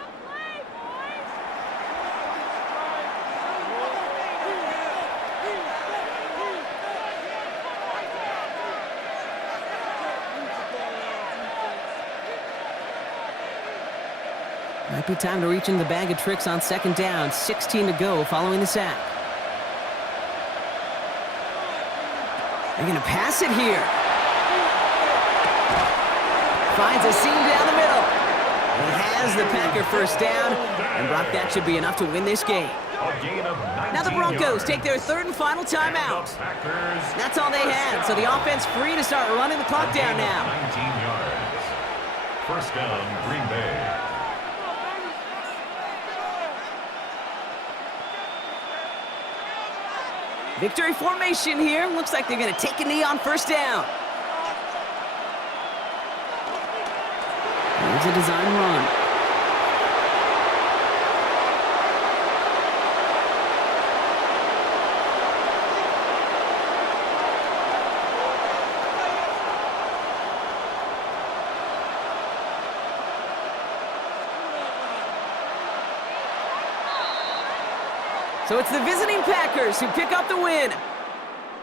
Might be time to reach into the bag of tricks on 2nd down. 16 to go following the sack. They're going to pass it here. Finds a seam down the middle. He has the Packer first down. And Brock, that should be enough to win this game. Now the Broncos take their 3rd and final timeout. That's all they had, so the offense free to start running the clock down now. 19 yards. First down, Green Bay. Victory formation here. Looks like they're going to take a knee on 1st down. Here's a design run. So it's the visiting Packers who pick up the win.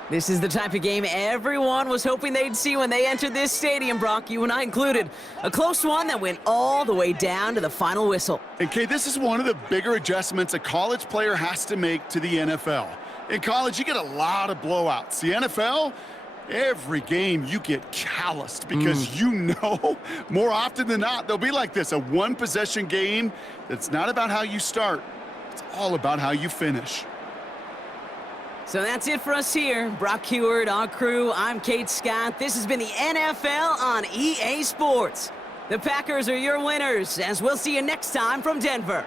This is the type of game everyone was hoping they'd see when they entered this stadium, Brock, you and I included. A close one that went all the way down to the final whistle. And Kay, this is one of the bigger adjustments a college player has to make to the NFL. In college, you get a lot of blowouts. The NFL, every game you get calloused because you know more often than not they'll be like this, a 1-possession game that's not about how you start. It's all about how you finish. So that's it for us here. Brock Heward, our crew, I'm Kate Scott. This has been the NFL on EA Sports. The Packers are your winners, as we'll see you next time from Denver.